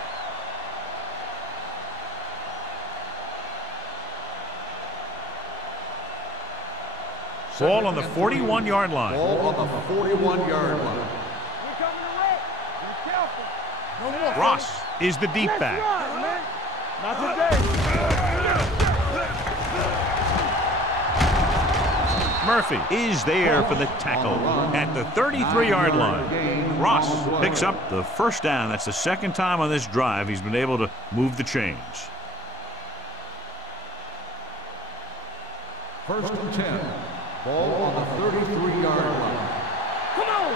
Ball on the 41-yard line. Ball on the 41-yard line. We're coming to wreck. Be careful. No more. Ross is the deep Let's back. run, man. Not today. Murphy is there for the tackle at the 33-yard line. Ross picks up the first down. That's the second time on this drive he's been able to move the chains. First and 10. Ball on the 33-yard line. Come on.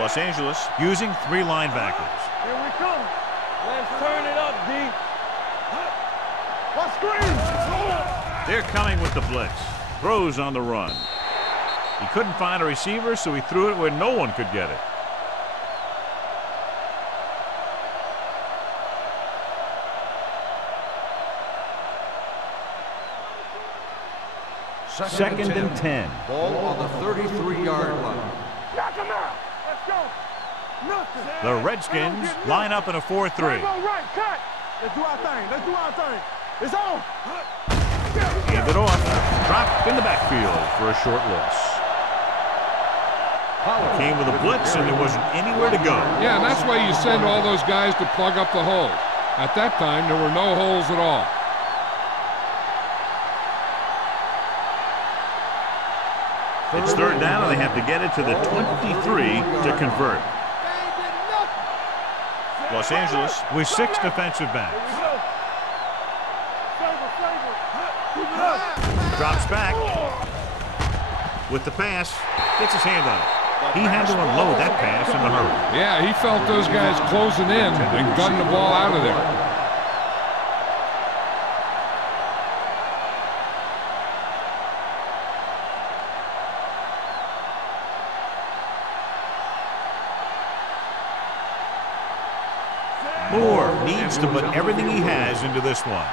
Los Angeles using 3 linebackers. Here we come. Let's turn it up, D. What scream? They're coming with the blitz. Throws on the run. He couldn't find a receiver, so he threw it where no one could get it. Second and 10. Ball on the 33-yard line. Knock him out. Let's go. Nothing. The Redskins line up in a 4-3. Go right, cut. Let's do our thing. Let's do our thing. It's on. Hand it off. Dropped in the backfield for a short loss. Came with a blitz, and there wasn't anywhere to go. Yeah, and that's why you send all those guys to plug up the hole. At that time, there were no holes at all. It's third down, and they have to get it to the 23 to convert. Los Angeles with 6 defensive backs. Drops back with the pass, gets his hand on it. He had to unload that pass in a hurry. Yeah, he felt those guys closing in and gunned the ball out of there. Moore needs to put everything he has into this one.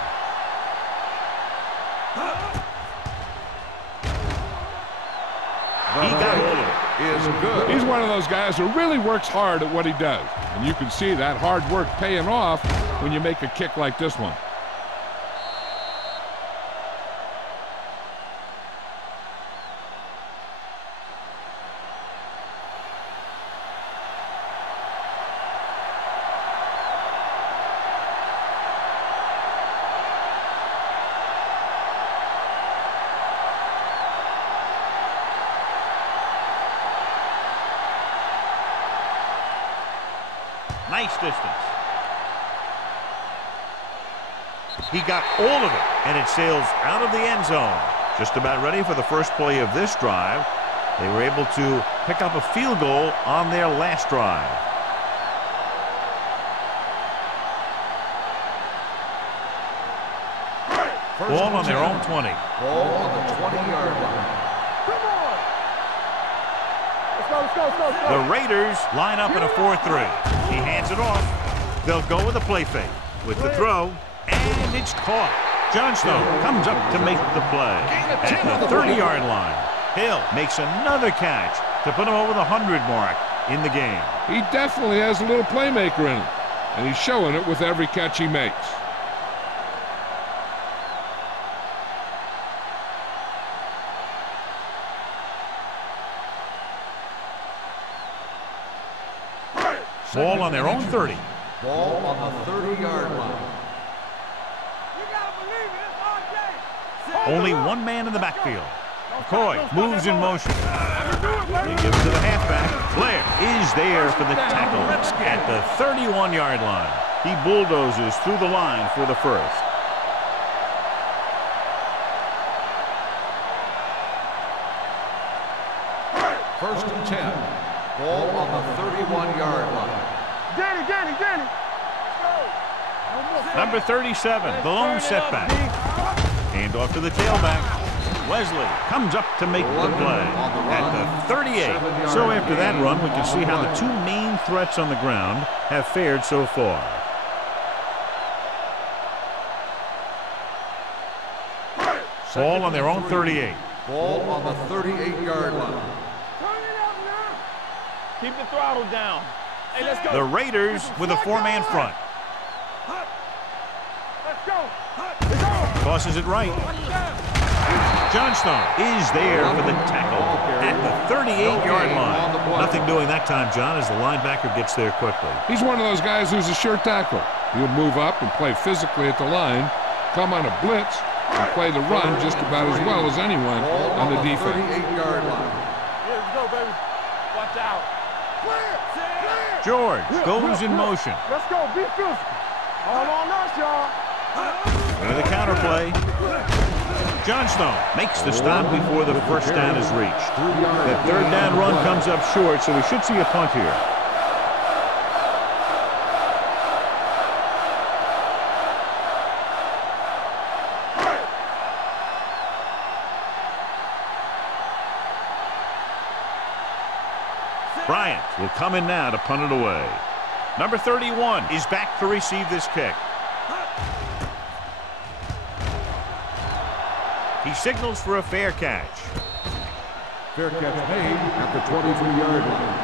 He got all of it. Is good. He's one of those guys who really works hard at what he does. And you can see that hard work paying off when you make a kick like this one. Nice distance. He got all of it, and it sails out of the end zone. Just about ready for the first play of this drive. They were able to pick up a field goal on their last drive. Ball on their own 20. Ball on the 20-yard line. Come on. Let's go. The Raiders line up in a 4-3. He hands it off. They'll go with a play fake. With the throw, and it's caught. Johnstone comes up to make the play at the 30-yard line. Hill makes another catch to put him over the 100 mark in the game. He definitely has a little playmaker in him, and he's showing it with every catch he makes. Ball on their own 30. Ball on the 30-yard line. You gotta believe it. It's RJ. Only one man in the backfield. McCoy moves in motion. He gives it to the halfback. Blair is there for the tackle at the 31-yard line. He bulldozes through the line for the first. First and 10. Ball on the 31-yard line. Danny. Number 37, the lone setback. Hand off to the tailback. Wesley comes up to make the play at the 38. So after that run, we can see how the two main threats on the ground have fared so far. Ball on their own 38. Ball on the 38-yard line. Turn it up now. Keep the throttle down. Hey, let's go. The Raiders with a four-man front. Let's go. Let's go. Tosses it right. Johnstone is there for the tackle at the 38-yard line. Nothing doing that time, John, as the linebacker gets there quickly. He's one of those guys who's a sure tackler. He'll move up and play physically at the line, come on a blitz, and play the run just about as well as anyone on the defense. 38-yard line. Here we go, baby. Watch out. Clear. George goes in motion. Let's go. Be physical. All on us, y'all. Into the counter play. Johnstone makes the stop before the first down is reached. The third down run comes up short, so we should see a punt here. Bryant will come in now to punt it away. Number 31 is back to receive this kick. He signals for a fair catch. Fair catch made at the 23-yard line.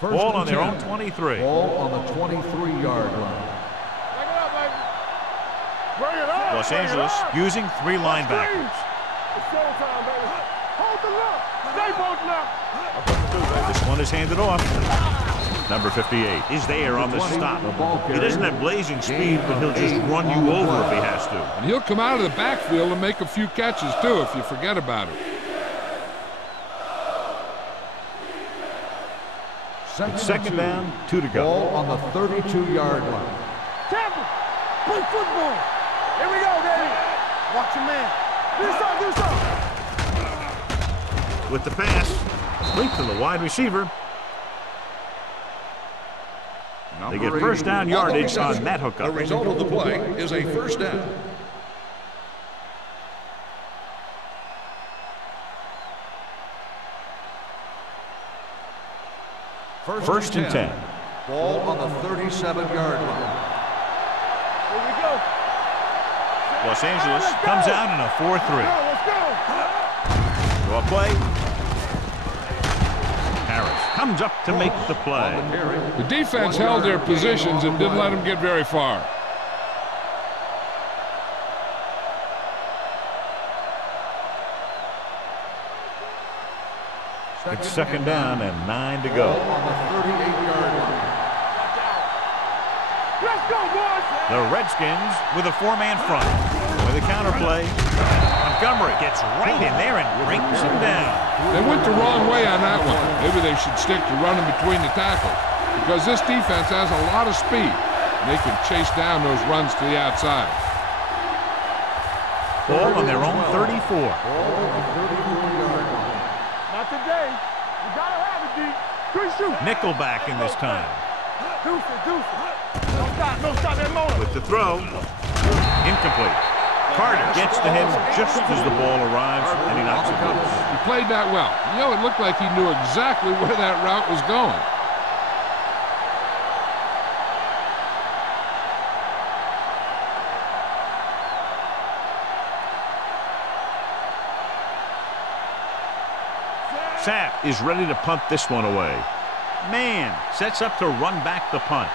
Ball on their own 23. Ball on the 23-yard line. Bring it up, baby. Bring it up. Los Angeles using three linebackers. It's showtime, baby. Hold the look. Stay posted up. This one is handed off. Number 58 is there on the stop. He doesn't have blazing speed, but he'll just run you over if he has to. And he'll come out of the backfield and make a few catches, too, if you forget about it. Second down, 2 to go. Ball on the 32-yard line. Play football. Here we go, baby. Watch your man. Do something. With the pass, straight to the wide receiver. They get first down yardage on that hookup. The result of the play is a first down. First and 10. 10. Ball on the 37-yard line. Here we go. Los Angeles comes out in a 4-3. Let's go. Draw play. Harris comes up to make the play. The defense held their positions and didn't let them get very far. It's second down and 9 to go. On the 38-yard line. Let's go, boys. The Redskins with a 4-man front. With a counterplay. Montgomery gets right in there and brings him down. They went the wrong way on that one. Maybe they should stick to running between the tackles, because this defense has a lot of speed, and they can chase down those runs to the outside. Ball on their own 34. Ball on the 34-yard line. Not today. You gotta have it, D. Good shoot. Nickelback in this time. Deuce it. No stop that motor. With the throw. Incomplete. Carter gets to him just as the ball arrives, and he knocks it loose. He played that well. You know, it looked like he knew exactly where that route was going. Sapp is ready to punt this one away. Man sets up to run back the punt.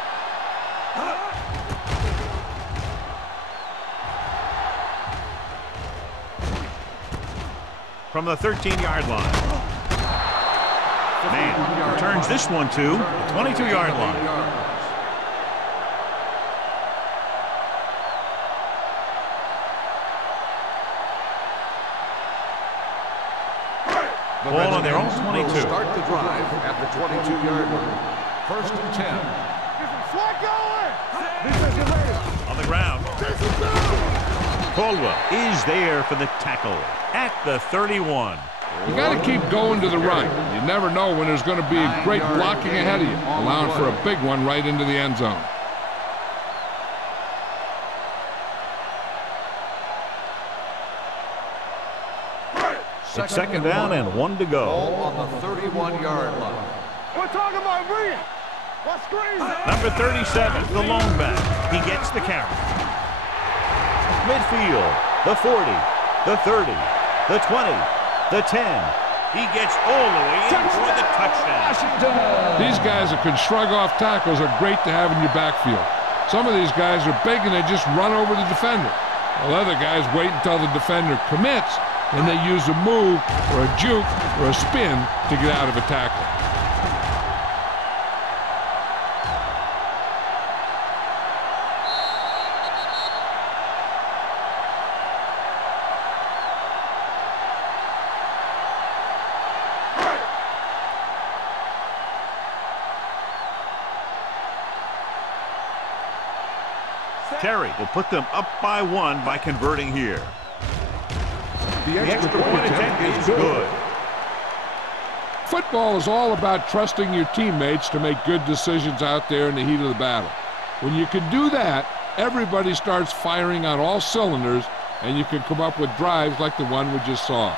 From the 13-yard line. Man returns this one to the 22-yard line. Ball on their own 22. Start the drive at the 22-yard line. First and 10. Get some slack going. Defensive later. On the ground. Caldwell is there for the tackle at the 31. You got to keep going to the run. You never know when there's going to be a great blocking ahead of you, allowing for a big one right into the end zone. It's second down and 1 to go. Ball on the 31-yard line. We're talking about bringing. What's crazy? Number 37, the lone back. He gets the carry. Midfield, the 40, the 30, the 20, the 10. He gets all the way in for the touchdown. These guys that can shrug off tackles are great to have in your backfield. Some of these guys are big and they just run over the defender, while other guys wait until the defender commits and they use a move or a juke or a spin to get out of a tackle. Terry will put them up by 1 by converting here. The extra point attempt is good. Football is all about trusting your teammates to make good decisions out there in the heat of the battle. When you can do that, everybody starts firing on all cylinders, and you can come up with drives like the one we just saw.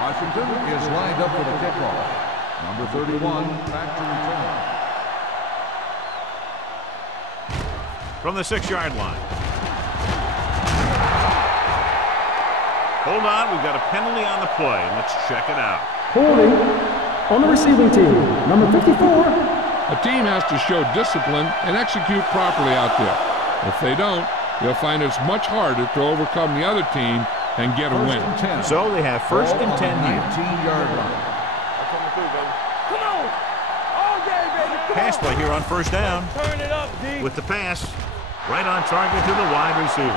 Washington is lined up for the kickoff. Number 31, back to return. From the 6-yard line. Hold on, we've got a penalty on the play. Let's check it out. Holding on the receiving team. Number 54. A team has to show discipline and execute properly out there. If they don't, you'll find it's much harder to overcome the other team and get a win. So they have first and 10 here. 19-yard line. Come on. All day, baby. pass play here on first down. Turn it up, D. With the pass, right on target to the wide receiver.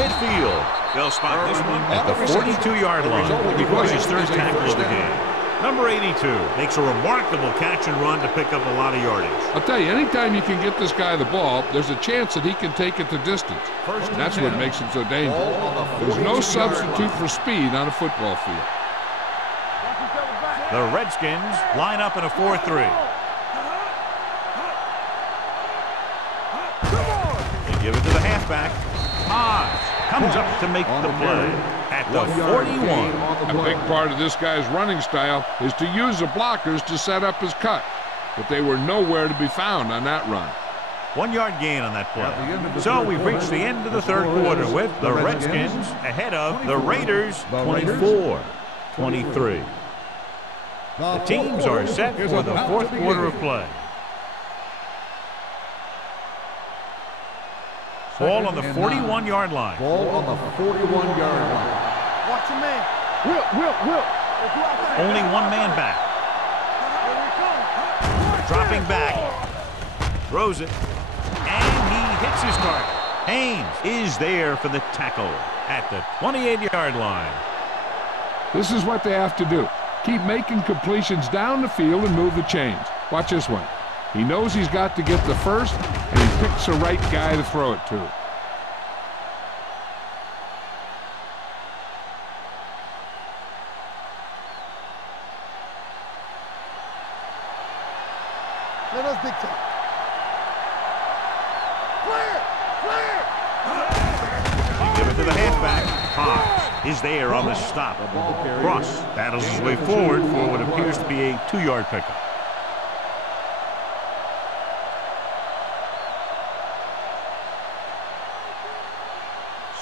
Midfield. They'll spot this one at the 42-yard line. He was his third tackle of the game. Number 82 makes a remarkable catch and run to pick up a lot of yardage. I'll tell you, anytime you can get this guy the ball, there's a chance that he can take it to distance. That's what makes him so dangerous. There's no substitute for speed on a football field. The Redskins line up in a 4-3. They give it to the halfback. Comes up to make the play at the 41. A big part of this guy's running style is to use the blockers to set up his cut, but they were nowhere to be found on that run. 1 yard gain on that play. So we've reached the end of the third quarter with the Redskins ahead of the Raiders 24-23. The teams are set for the fourth quarter of play. Ball on the 41-yard line. Ball on the 41-yard line. Watch your man. Will. Only one man back. Dropping back. Throws it. And he hits his target. Haynes is there for the tackle at the 28-yard line. This is what they have to do. Keep making completions down the field and move the chains. Watch this one. He knows he's got to get the first, and he picks the right guy to throw it to. Let us dictate. They give it to the halfback. Hobbs is there on the stop. Cross battles his way forward for what appears to be a 2-yard pickup.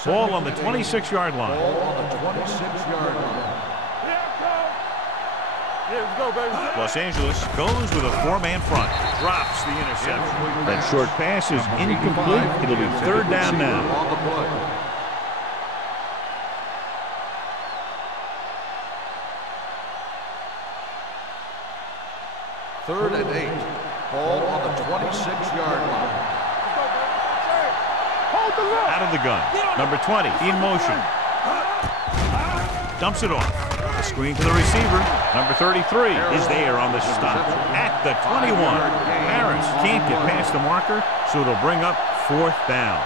Ball on the 26-yard line. Ball on the 26-yard line. Let's go, baby. Los Angeles goes with a 4-man front. Drops the interception. That short pass is incomplete. It'll be third down now. On the play. Third and 8. Ball on the 26-yard line. Out of the gun. Number 20 in motion. Dumps it off. A screen to the receiver. Number 33 is there on the stop at the 21. Harris can't get past the marker, so it'll bring up fourth down.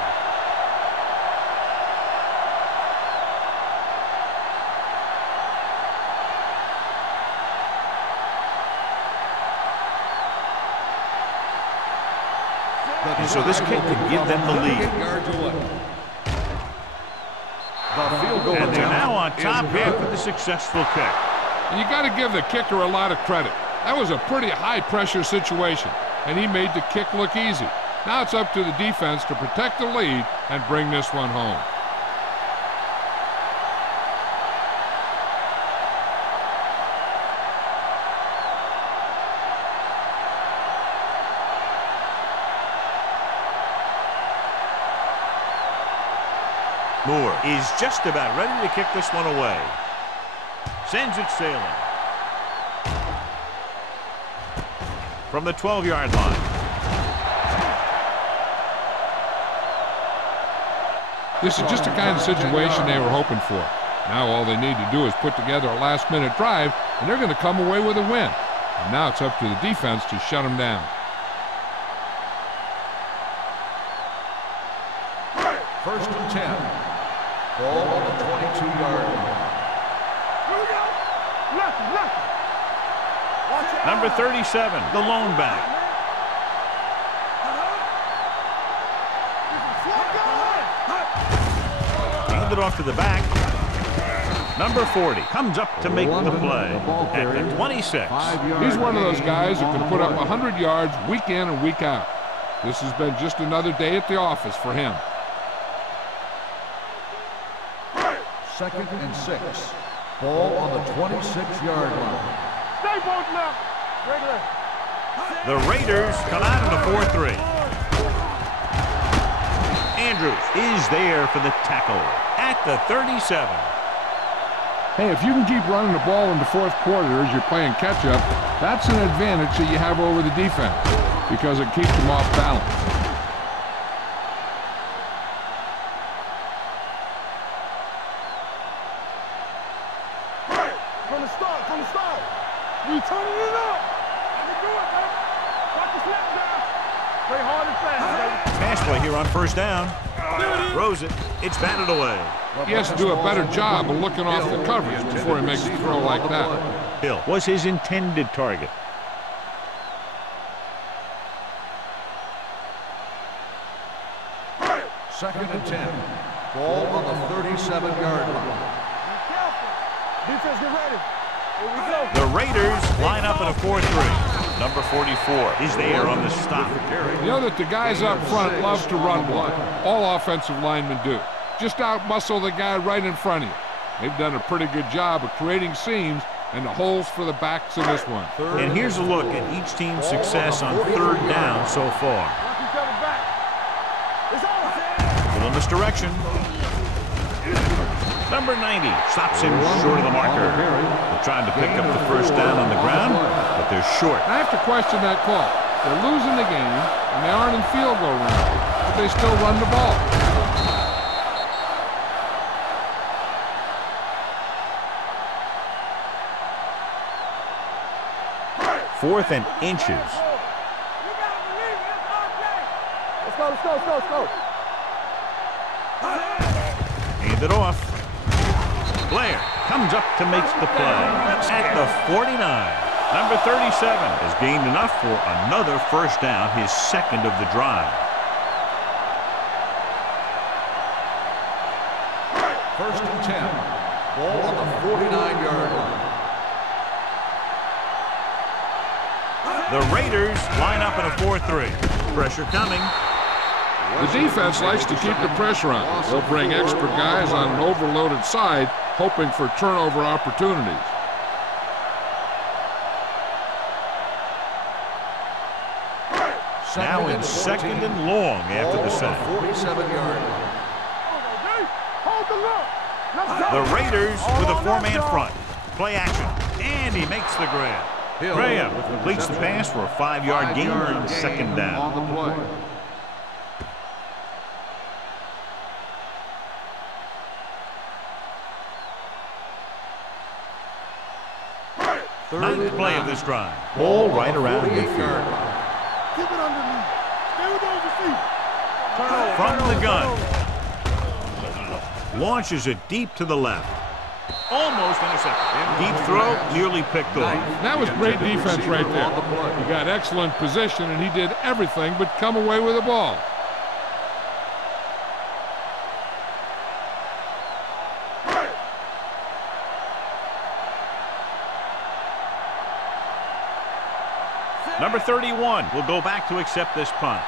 And so this kick can give them the lead. And they're now on top after the successful kick. And you got to give the kicker a lot of credit. That was a pretty high-pressure situation, and he made the kick look easy. Now it's up to the defense to protect the lead and bring this one home. Moore is just about ready to kick this one away. Sends it sailing. From the 12-yard line. This is just the kind of situation they were hoping for. Now all they need to do is put together a last-minute drive, and they're going to come away with a win. And now it's up to the defense to shut them down. First and 10. Ball on the 22-yard line. Here we go. Left. Number 37, the lone back. Handed off to the back. Number 40 comes up to make the play at the 26. He's one of those guys who can put up 100 yards week in and week out. This has been just another day at the office for him. Second and 6. Ball on the 26-yard line. Stay both left. Regular. The Raiders come out in a 4-3. Andrews is there for the tackle at the 37. Hey, if you can keep running the ball in the fourth quarter as you're playing catch-up, that's an advantage that you have over the defense. because it keeps them off balance. From the start. You turning it up. Let me do it, baby. Watch the snap down. Play hard and fast, baby. Pass play here on first down. Throws it. It's batted away. He has to do a better job of looking off the coverage before he makes a throw like that. Hill was his intended target. Second and 10. Ball on the 37-yard line. Be careful. Defense, get ready. Here we go. The Raiders line up in a 4-3. Number 44 is there on the stop. You know that the guys up front love to run block. All offensive linemen do. Just out-muscle the guy right in front of you. They've done a pretty good job of creating seams and the holes for the backs in this one. And here's a look at each team's success on third down so far. Watch each other back. It's on. Little misdirection. Number 90 stops him short of the marker. They're trying to pick up the first down on the ground, but they're short. I have to question that call. They're losing the game, and they aren't in field goal range, but they still run the ball. Fourth and inches. You gotta believe it. It's our game. Let's go. Hand it off. Blair comes up to make the play. At the 49. Number 37 has gained enough for another first down, his second of the drive. First and 10. Ball on the 49-yard line. The Raiders line up in a 4-3. Pressure coming. The defense likes to keep the pressure on. They'll bring extra guys on an overloaded side, hoping for turnover opportunities. Now in second and long after the sack. 47-yard line. Hold the look. Let's go. The Raiders with a four-man front. Play action. And he makes the grab. Graham completes the pass for a 5-yard gain on second down. On the play. Ninth play of this drive. Ball right around midfield. Keep it underneath. Stay with those receivers. Turn over. From the gun. Launches it deep to the left. Almost intercepted. Deep throw, nearly picked off. That was great defense right there. He got excellent position, and he did everything but come away with the ball. Number 31 will go back to accept this punt.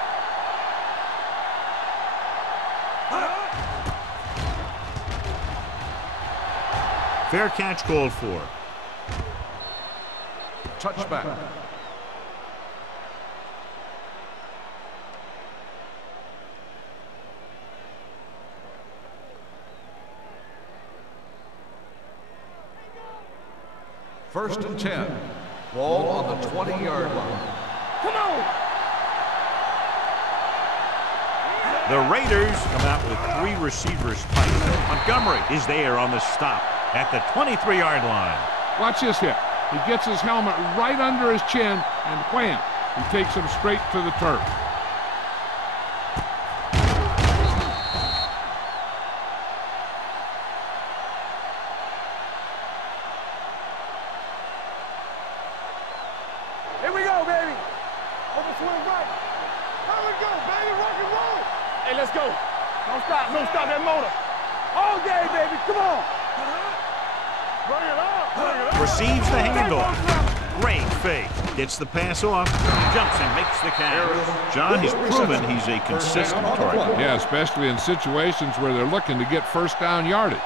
Fair catch called for. Touchback. First and 10. Ball on the 20-yard line. Come on. The Raiders come out with 3 receivers tight. Montgomery is there on the stop at the 23-yard line. Watch this hit. He gets his helmet right under his chin, and wham, he takes him straight to the turf. Here we go, baby. Over swing right. Here we go, baby. Rock and roll. Hey, let's go. Don't stop that motor. All day, baby. Come on. Bring it up. Receives the handoff. Great fake. Gets the pass off. Jumps and makes the catch. John, he's proven he's a consistent target. Yeah, especially in situations where they're looking to get first down yardage.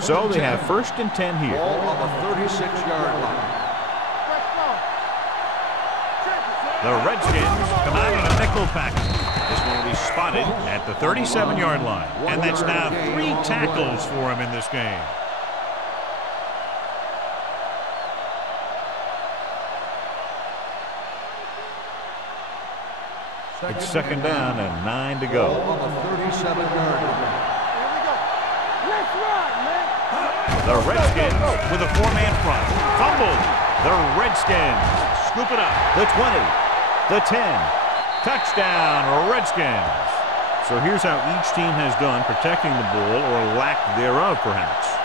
So they have first and 10 here. Ball on the 36-yard line. The Redskins come out in a nickel package. This one will be spotted at the 37-yard line. And that's now 3 tackles for him in this game. It's second down and 9 to go. Ball on the 37-yard line. Here we go. Let's run, man. The Redskins with a 4-man front. Fumbled. The Redskins scoop it up. The 20. The 10. Touchdown, Redskins. So here's how each team has done protecting the ball, or lack thereof, perhaps.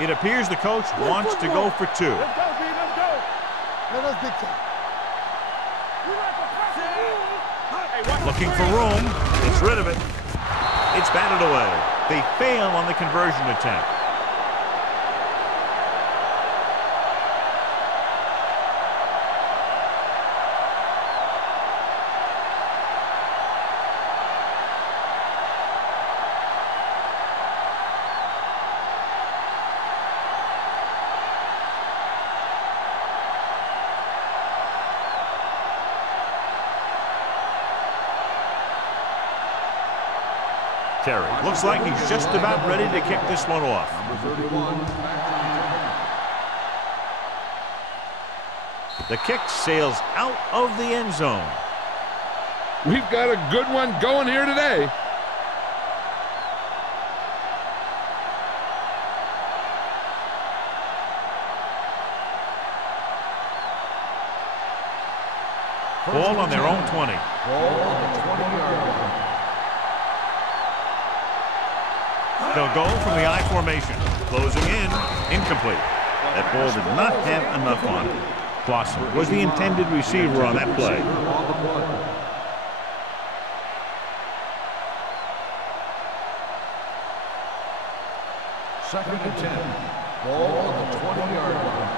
It appears the coach wants to go for 2. Let's go, B. Let's go. Let us dictate. Looking for room. It's rid of it. It's batted away. They fail on the conversion attempt. Terry looks like he's just about ready to kick this one off. Number 31. The kick sails out of the end zone. We've got a good one going here today. Ball on their own 20. Ball on the 20-yard line. They'll go from the I formation. Closing in. Incomplete. That ball did not have enough on it. Clausen was the intended receiver on that play. On the play. Second and 10. Ball on the 20-yard line.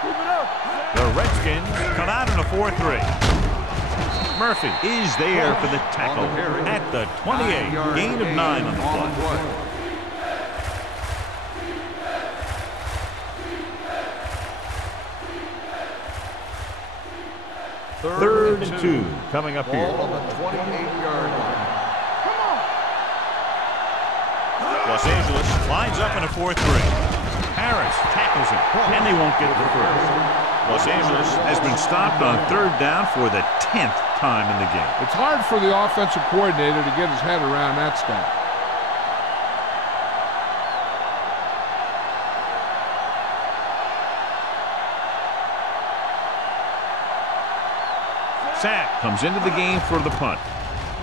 Keep it up. The Redskins come out in a 4-3. Murphy is there for the tackle at the 28. Gain of 9 on the play. Third and 2 coming up here. Ball on the 28-yard line. Come on. Los Angeles lines up in a 4-3. Harris tackles him, and they won't get the first. Los Angeles has been stopped on third down for the 10th time in the game. It's hard for the offensive coordinator to get his head around that stat. Sack comes into the game for the punt.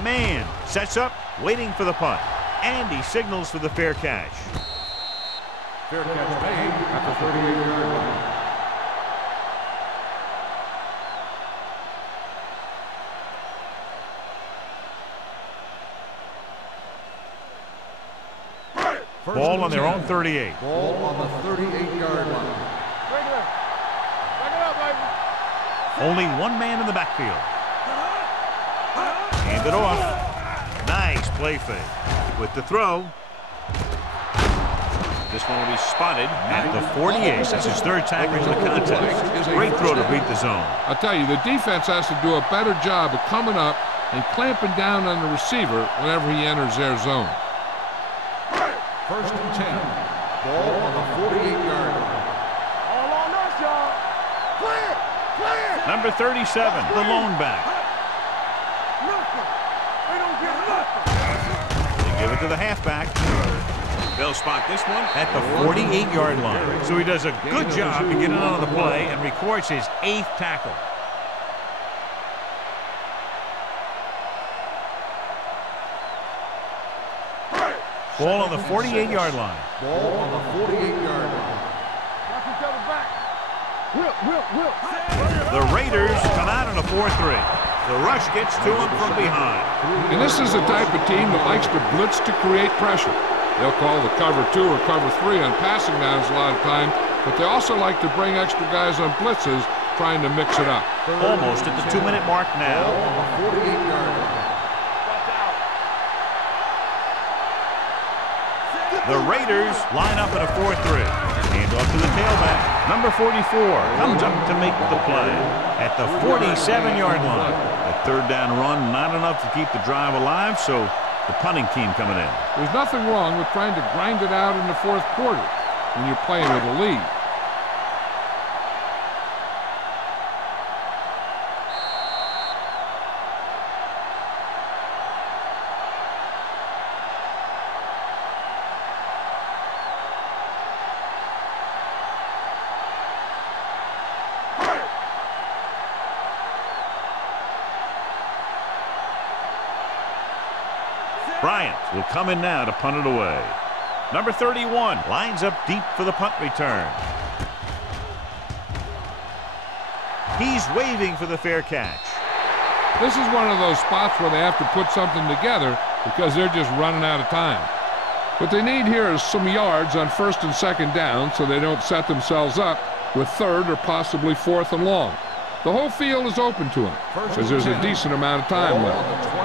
Man sets up, waiting for the punt. And he signals for the fair catch. Fair catch made at the 38-yard line. Ball on their own 38. Ball on the 38-yard line. Break it up. Break it up, baby. Only one man in the backfield. Hand it off. Nice play fake. With the throw. This one will be spotted at the 48. That's his third tackle in the contest. Great throw to beat the zone. I'll tell you, the defense has to do a better job of coming up and clamping down on the receiver whenever he enters their zone. First and 10. Ball on the 48-yard line. All on us, y'all. Clear. Clear. Number 37, the lone back. Nothing. They don't get nothing. They give it to the halfback. They'll spot this one at the 48-yard line. So he does a good job to get it on the play and records his 8th tackle. Ball on the 48-yard line. Ball on the 48-yard line. Watch each other back. Whip. The Raiders come out in a 4-3. The rush gets to him from behind. And this is the type of team that likes to blitz to create pressure. They'll call the cover 2 or cover 3 on passing downs a lot of time, but they also like to bring extra guys on blitzes, trying to mix it up. Almost at the 2-minute mark now. Ball on the 48-yard line. The Raiders line up in a 4-3. Hand off to the tailback. Number 44 comes up to make the play at the 47-yard line. A third down run, not enough to keep the drive alive, so the punting team coming in. There's nothing wrong with trying to grind it out in the fourth quarter when you're playing with a lead. Bryant will come in now to punt it away. Number 31 lines up deep for the punt return. He's waving for the fair catch. This is one of those spots where they have to put something together because they're just running out of time. What they need here is some yards on first and second down so they don't set themselves up with third or possibly fourth and long. The whole field is open to them because there's a decent amount of time left.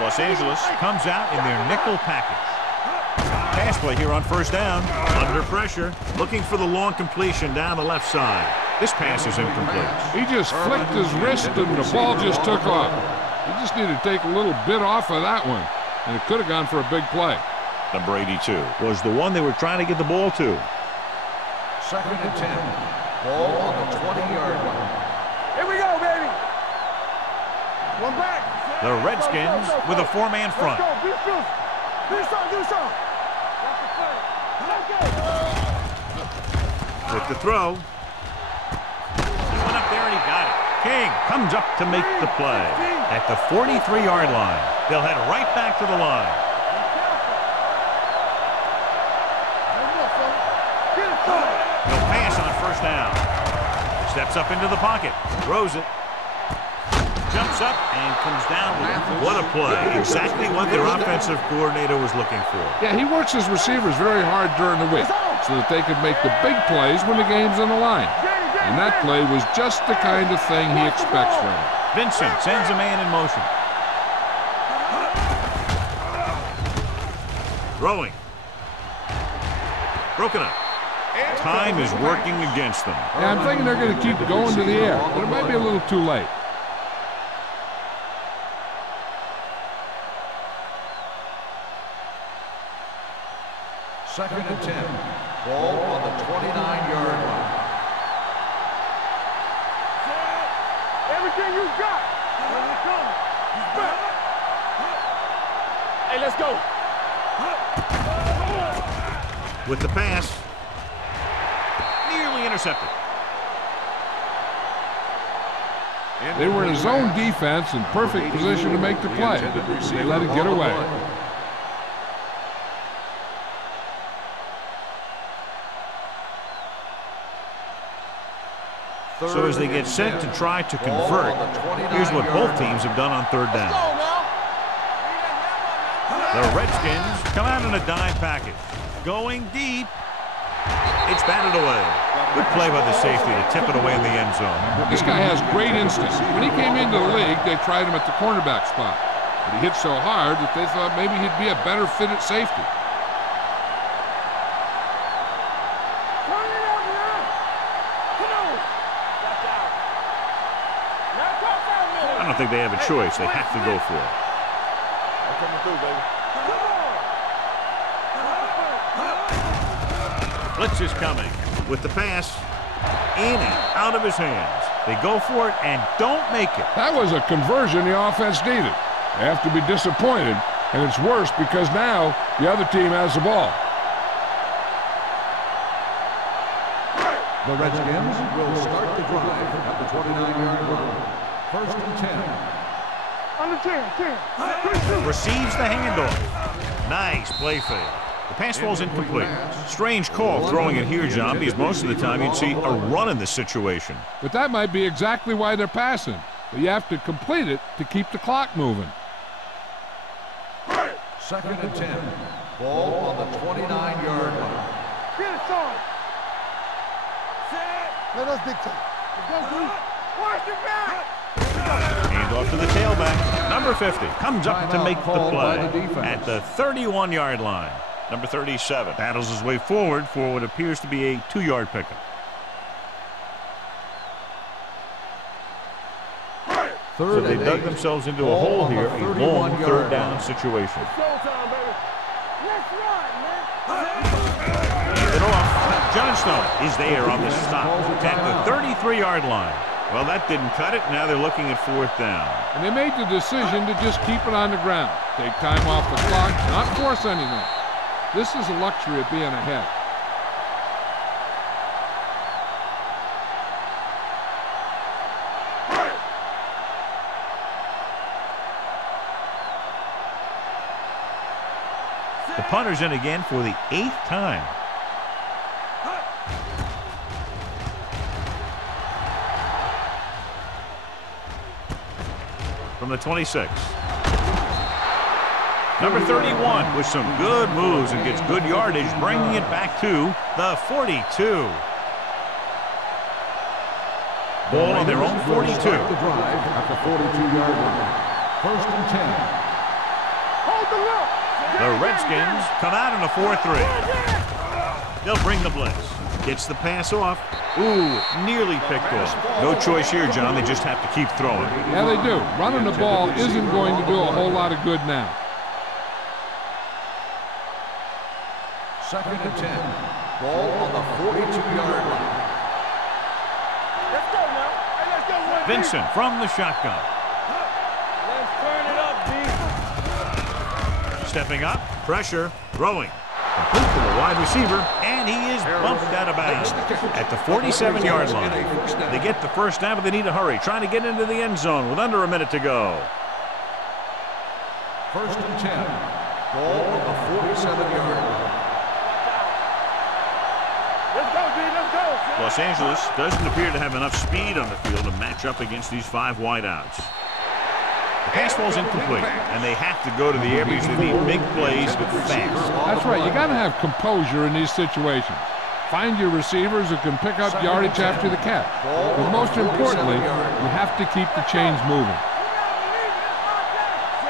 Los Angeles comes out in their nickel package. Pass play here on first down. Under pressure, looking for the long completion down the left side. This pass is incomplete. He just flicked his wrist and the ball just took off. He just needed to take a little bit off of that one, and it could have gone for a big play. Number 82 was the one they were trying to get the ball to. 2nd and 10. Ball on the 20-yard line. Here we go, baby. One back. The Redskins with a four-man front. Let's go. Do something. With the throw. He went up there and he got it. King comes up to make the play at the 43-yard line. They'll head right back to the line. He'll pass on first down. Steps up into the pocket. Throws it. Jumps up and comes down with what a play. Exactly what their offensive coordinator was looking for. Yeah, he works his receivers very hard during the week so that they could make the big plays when the game's on the line. And that play was just the kind of thing he expects from him. Vincent sends a man in motion. Throwing. Broken up. Time is working against them. Yeah, I'm thinking they're going to keep going to the air, but it might be a little too late. Second and 10. Ball on the 29-yard line. Everything you got. Hey, let's go. With the pass. Nearly intercepted. They were in a zone defense in perfect position to make the play. They let it get away. So as they get set to try to convert, here's what both teams have done on third down. The Redskins come out in a dime package. Going deep. It's batted away. Good play by the safety to tip it away in the end zone. This guy has great instincts. When he came into the league, they tried him at the cornerback spot. But he hit so hard that they thought maybe he'd be a better fit at safety. I don't think they have a choice. They have to go for it. Blitz is coming with the pass in and out of his hands. They go for it and don't make it. That was a conversion the offense needed. They have to be disappointed, and it's worse because now the other team has the ball. The Redskins will start the drive at the 29-yard line. 1st and 10. Under 10. Receives the handoff. Nice play fake. The pass falls incomplete. Strange call throwing it here, John, because most of the time you'd see a run in this situation. But that might be exactly why they're passing. But you have to complete it to keep the clock moving. 2nd and 10. Ball on the 29-yard line. Get it, son. Let us dictate. Let's go, Watch your back. Hand off to the tailback. Number 50 comes up to make the play at the 31-yard line. Number 37 battles his way forward for what appears to be a 2-yard pickup. So they dug themselves into a hole here, a long third down situation. Hand it off. Johnstone is there on the stop at the 33-yard line. Well, that didn't cut it. Now they're looking at 4th down. And they made the decision to just keep it on the ground. Take time off the clock, not force anything. This is a luxury of being ahead. The punter's in again for the 8th time. From the 26. Number 31 with some good moves and gets good yardage, bringing it back to the 42. Ball on their own 42. The drive at the 42-yard line. 1st and 10. The Redskins come out in a 4-3. They'll bring the blitz. Gets the pass off. Ooh, nearly picked off. No choice here, John. They just have to keep throwing. Yeah, they do. Running the ball isn't going to do a whole lot of good now. 2nd and 10. Ball on the 42-yard line. Let's go now. Hey, let's go. Vincent from the shotgun. Let's turn it up, D. Stepping up, pressure, throwing. Complete to the wide receiver, and he is bumped out of bounds at the 47-yard line. They get the first down, but they need to hurry, trying to get into the end zone with under a minute to go. 1st and 10. Ball on the 47-yard line. Let's go, D. Let's go. Los Angeles doesn't appear to have enough speed on the field to match up against these 5 wideouts. The pass ball's incomplete, and they have to go to the air because they need big plays fast. That's right. You got to have composure in these situations. Find your receivers who can pick up yardage after the catch. But most importantly, you have to keep the chains moving.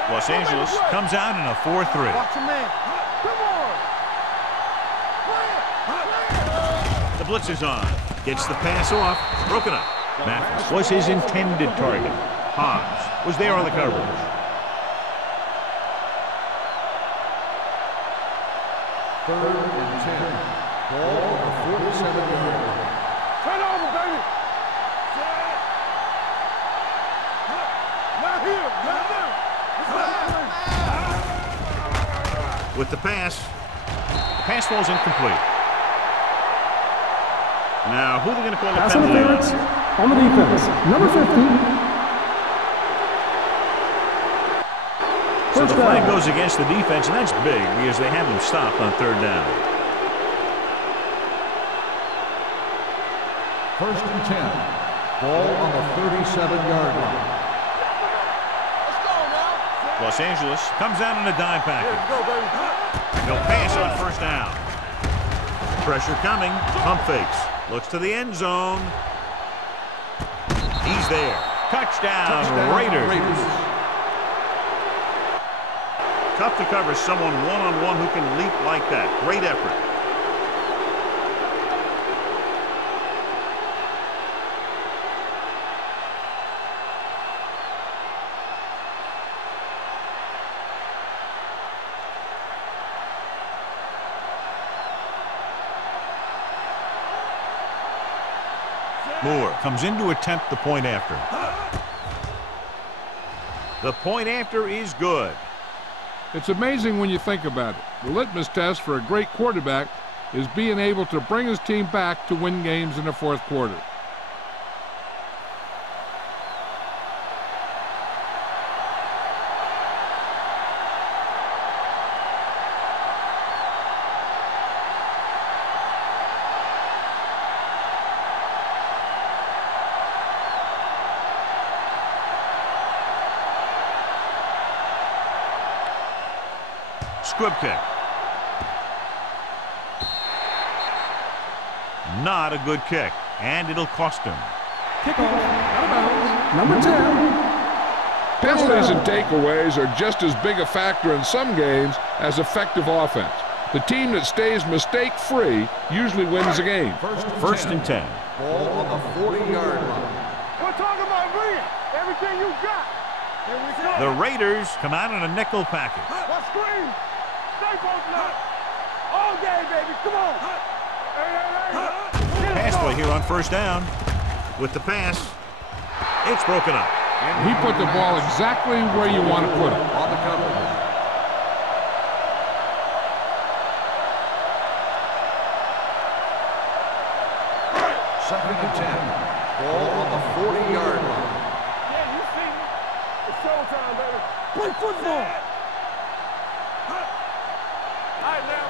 Los Angeles comes out in a 4-3. Watch your man. Come on. The blitz is on. Gets the pass off. Broken up. Mathis was his intended target. Hobbs was there on the coverage. Third and 10. Ball on the 47-yard line. Turn over, baby. Not here. Not there. With the pass ball's incomplete. Now, who are they going to call the Pass penalty interference on? on the defense. Number 50. So the flag goes against the defense, and that's big because they have them stopped on 3rd down. 1st and 10. Ball on the 37-yard line. Let's go now. Los Angeles comes out in a dime package. Let's go, baby. They'll pass on 1st down. Pressure coming. Pump fakes. Looks to the end zone. He's there. Touchdown, Raiders. Tough to cover someone one-on-one who can leap like that. Great effort. Moore comes in to attempt the point after. The point after is good. It's amazing when you think about it. The litmus test for a great quarterback is being able to bring his team back to win games in the 4th quarter. Squib kick. Not a good kick, and it'll cost him. Kickoff out of bounds. Number 10. Penalties and takeaways are just as big a factor in some games as effective offense. The team that stays mistake-free usually wins the game. First and 10. Ball on the 40-yard line. We're talking about bringing everything you got. Here we go. The Raiders come out in a nickel package. Let's scream. Stay posted up. All day, baby. Come on. Hey. Pass play here on first down. With the pass, it's broken up. He put the ball exactly where you want to put it. On the cover. Second and 10. Ball on the 40-yard line. Yeah, you see me. It's showtime, baby. Play football. All right, now.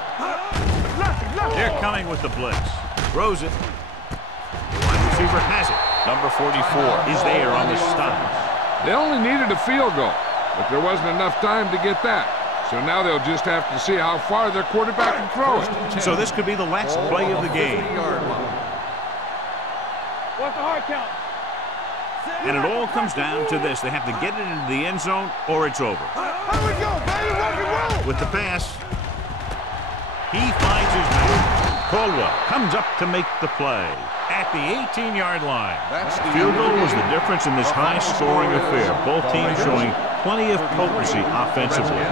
Left. They're coming with the blitz. Throws it. Wide receiver has it. Number 44 is there on the stop. They only needed a field goal, but there wasn't enough time to get that. So now they'll just have to see how far their quarterback can throw it. So this could be the last play of the game. What's the hard count? And it all comes down to this. They have to get it into the end zone or it's over. Here we go, baby. Rock and roll. With the pass, he finds his man. Caldwell comes up to make the play at the 18-yard line. Field goal was the difference in this high-scoring affair. Both teams showing plenty of potency offensively.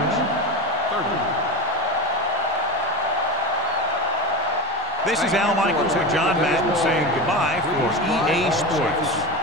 This is Al Michaels and John Madden saying goodbye for EA Sports.